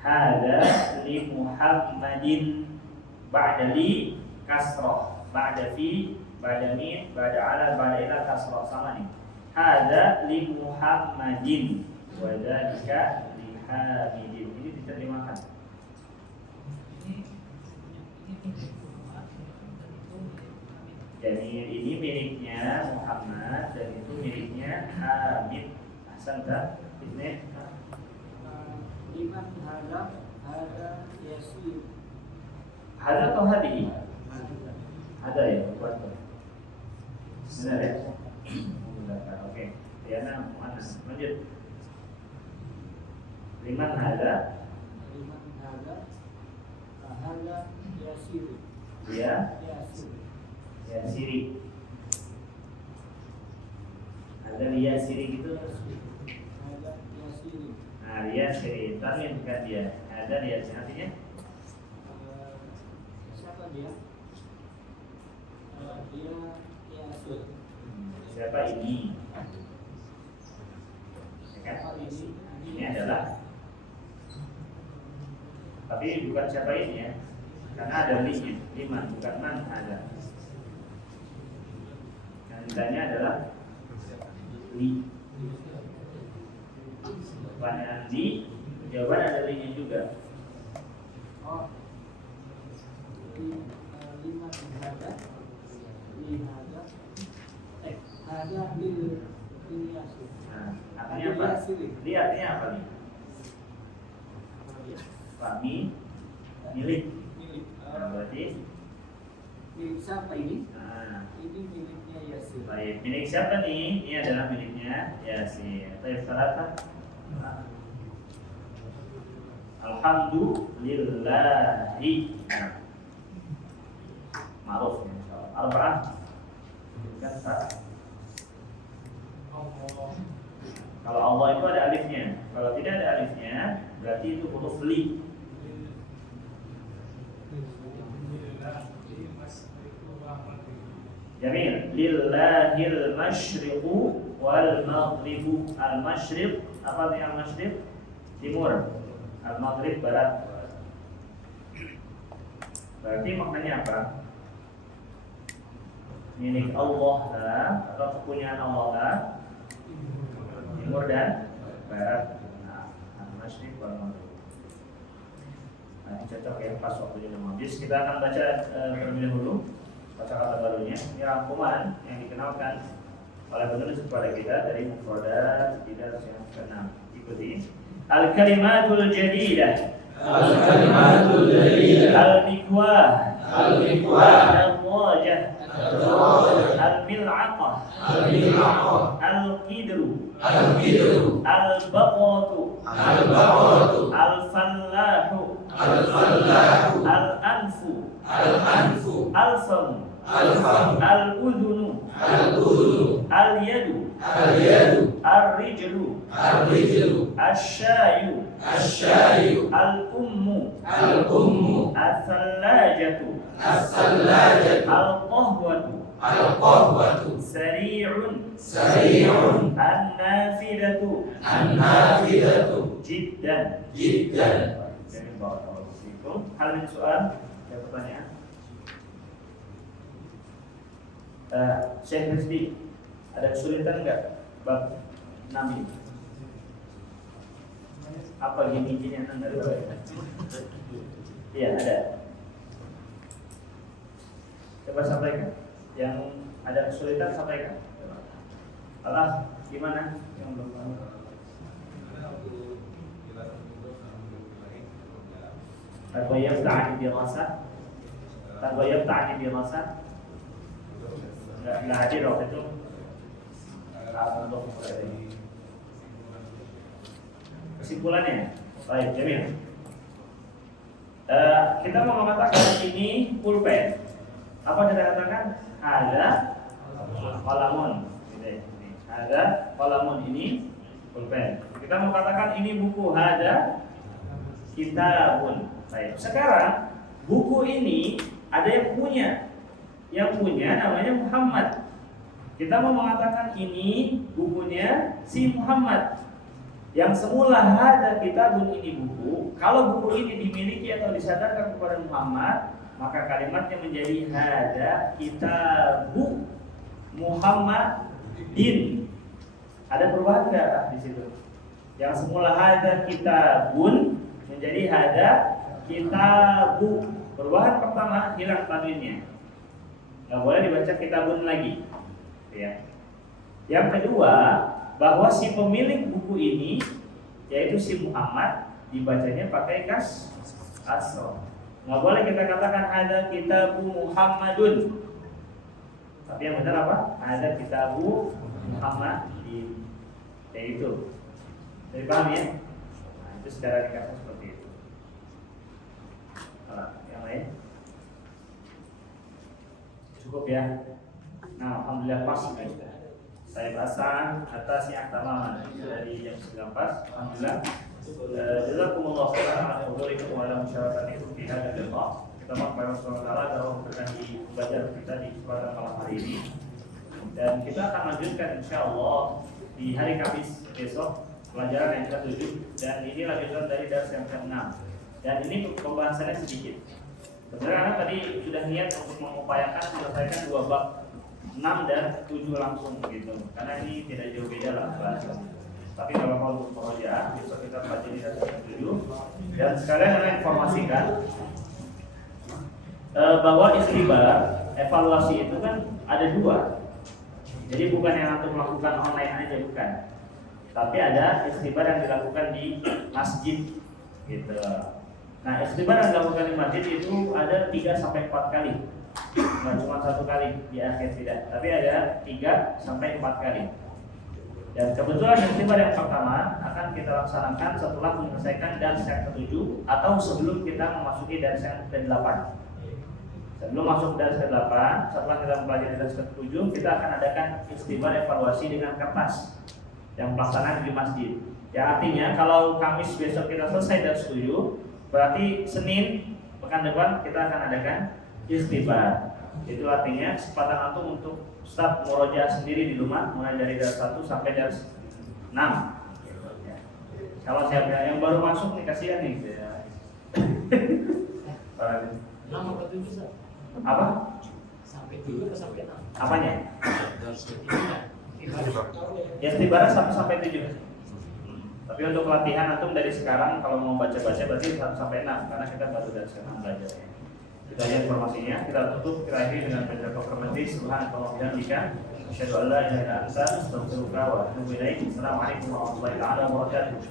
hada li Muhammadin ba'da li kasrah ba'da fi ba'da min ba'da ala ba'da ila kasrah sama nih. Hada li Muhammadin wa dzalika li Hamidin. Ini diterjemahkan. Jadi ini miliknya Muhammad dan itu miliknya Hamid. Ahsanta. Ini liman hada yasir. ada atau hadi? Ada ya, buat. Benar ya? Oke. Diana mana? Lanjut. Liman hada yasir. Ya, Yasir. ya siri. Ada dia siri gitu. Hada yasir. Nah, dia siri. Tanwin bukan dia. Ada dia siri. Artinya Siapa dia? Dia yasir. siapa ini? Ya kan? Ini adalah. Tapi bukan siapa ini ya. Karena ada liman, bukan man ada. Yang ditanya adalah li. Pertanyaan di jawaban ada linknya juga. Oh, lima hada, hada lil yasir. Nah, artinya apa? Ini artinya apa nih? Kami milik. Milik. Nah, berarti Milik siapa ini? nah, Ini miliknya Yasir. baik. Milik siapa nih? Ini adalah miliknya Yasin. Baik, salah. Alhamdulillahi. Nah, ma'ruf insyaallah. Al-Quran. Kan, Pak? Kalau Allah itu ada alifnya. Kalau tidak ada alifnya, berarti itu huruf li. Jamil. Lillahil masyriqu wal maghribu. Al masyriq, apa artinya al masyriq? Timur. Al maghrib barat. Berarti maknanya apa? Milik Allah lah, atau kepunyaan Allah lah, timur dan barat. Nah, al masyriq wal maghrib. Nah, ini cocok ya, pas waktunya habis. Kita akan baca terlebih dahulu kata-kata barunya. Ini rangkuman yang dikenalkan oleh penulis kepada kita dari mufradat tidak yang ke-6. Ikuti. Al-kalimatul jadidah. Al-kalimatul jadidah. Al-mikwah. Al-mikwah. Al-wajah. Al-mil'aqah. Al-mil'aqah. Al-qidru. Al-qidru. Al-baqatu. Al-baqatu. Al-fallahu. Al-fallahu. Al-anfu. Al-anfu. Al-famu. Al-famu. Al-udhunu. Al-udhunu. Al-yadu. Al-yadu. Ar-rijlu. Ar-rijlu. Asy-syayu. Asy-syayu. Al-ummu. Al-ummu. As-sallajatu. As-sallajatu. Al-qahwatu. Al-qahwatu. Sari'un. Sari'un. An-nafidatu. An-nafidatu. Jiddan. Jiddan. Jadi barakallahu fikum. Hal min soal? Ada pertanyaan? Syekh Rizdi, ada kesulitan enggak bab 6 ini? Apa gini-gini yang enggak ada? Iya, ada. Coba sampaikan. Yang ada kesulitan sampaikan. Allah, gimana? Yang belum paham. Taghayyab ta'ani dirasa. Taghayyab ta'ani dirasa. Enggak hadir waktu itu. Kesimpulannya, baik, Jamil. Kita mau mengatakan ini pulpen. Apa kita katakan? Ada kalamun. Ada kalamun ini pulpen. Kita mau katakan ini buku. Ada kitabun. Baik. Sekarang buku ini ada yang punya. Yang punya namanya Muhammad. Kita mau mengatakan ini bukunya si Muhammad. Yang semula ada kitabun ini buku. Kalau buku ini dimiliki atau disadarkan kepada Muhammad, maka kalimatnya menjadi hada kitabu Muhammadin. Ada perubahan enggak di situ? Yang semula hada kitabun menjadi hada kitabu. Perubahan pertama, hilang tanwinnya. Nggak boleh dibaca kitabun lagi, ya. Yang kedua, bahwa si pemilik buku ini, yaitu si Muhammad, dibacanya pakai kasroh. Nggak boleh kita katakan ada kitabu Muhammadun, tapi yang benar apa? Ada kitabu Muhammadin, kayak gitu. Jadi paham ya? Nah, itu secara ringkasnya seperti itu. Yang lain? Cukup ya. Nah, alhamdulillah pas ya. Saya bahasa atasnya tamaman dari yang sudah pas. Alhamdulillah. Jazakumullah khairan ala hudurikum wa ala musyawaratikum fi hadzal liqa. Kita mohon kepada Allah Subhanahu wa taala dalam berkati pembelajaran kita di kesempatan malam hari ini. Dan kita akan lanjutkan insyaallah di hari Kamis besok pelajaran yang ke-7 dan ini lanjutan dari dars yang ke-6. Dan ini pembahasannya sedikit. Sebenarnya anak tadi sudah niat untuk mengupayakan menyelesaikan 2 bab 6 dan 7 langsung gitu. Karena ini tidak jauh beda lah bahasa. Tapi kalau mau untuk murojaah besok kita pelajari dari 7. Dan sekarang saya informasikan bahwa istibar evaluasi itu kan ada 2. Jadi bukan yang untuk melakukan online aja, bukan. Tapi ada istibar yang dilakukan di masjid gitu. Nah, istibar yang dilakukan di masjid itu ada 3 sampai 4 kali. Nah, cuma 1 kali di akhir tidak, tapi ada 3 sampai 4 kali. Dan kebetulan istibar yang pertama akan kita laksanakan setelah menyelesaikan dars yang ke-7 atau sebelum kita memasuki dars yang ke-8. Sebelum masuk dars ke-8, setelah kita mempelajari dars ke-7, kita akan adakan istibar evaluasi dengan kertas yang pelaksanaan di masjid. Ya, artinya kalau Kamis besok kita selesai dars 7, berarti Senin pekan depan kita akan adakan istibar. Itu artinya kesempatan antum untuk start murojaah sendiri di rumah mulai dari dars 1 sampai dars 6. Ya. Kalau siapa yang baru masuk nih kasihan nih. Ya. Lama berarti bisa. Apa? Sampai 7 atau sampai 6? Apanya? Ya istibar 1 sampai 7. Tapi untuk latihan antum dari sekarang kalau mau baca-baca berarti 1 sampai 6 karena kita baru dari sekarang belajar. Kita lihat informasinya, kita tutup, kita akhiri dengan baca konfirmasi subhanallah wa bihamdika asyhadu an la ilaha illa anta astaghfiruka wa atubu ilaik. Assalamualaikum warahmatullahi wabarakatuh.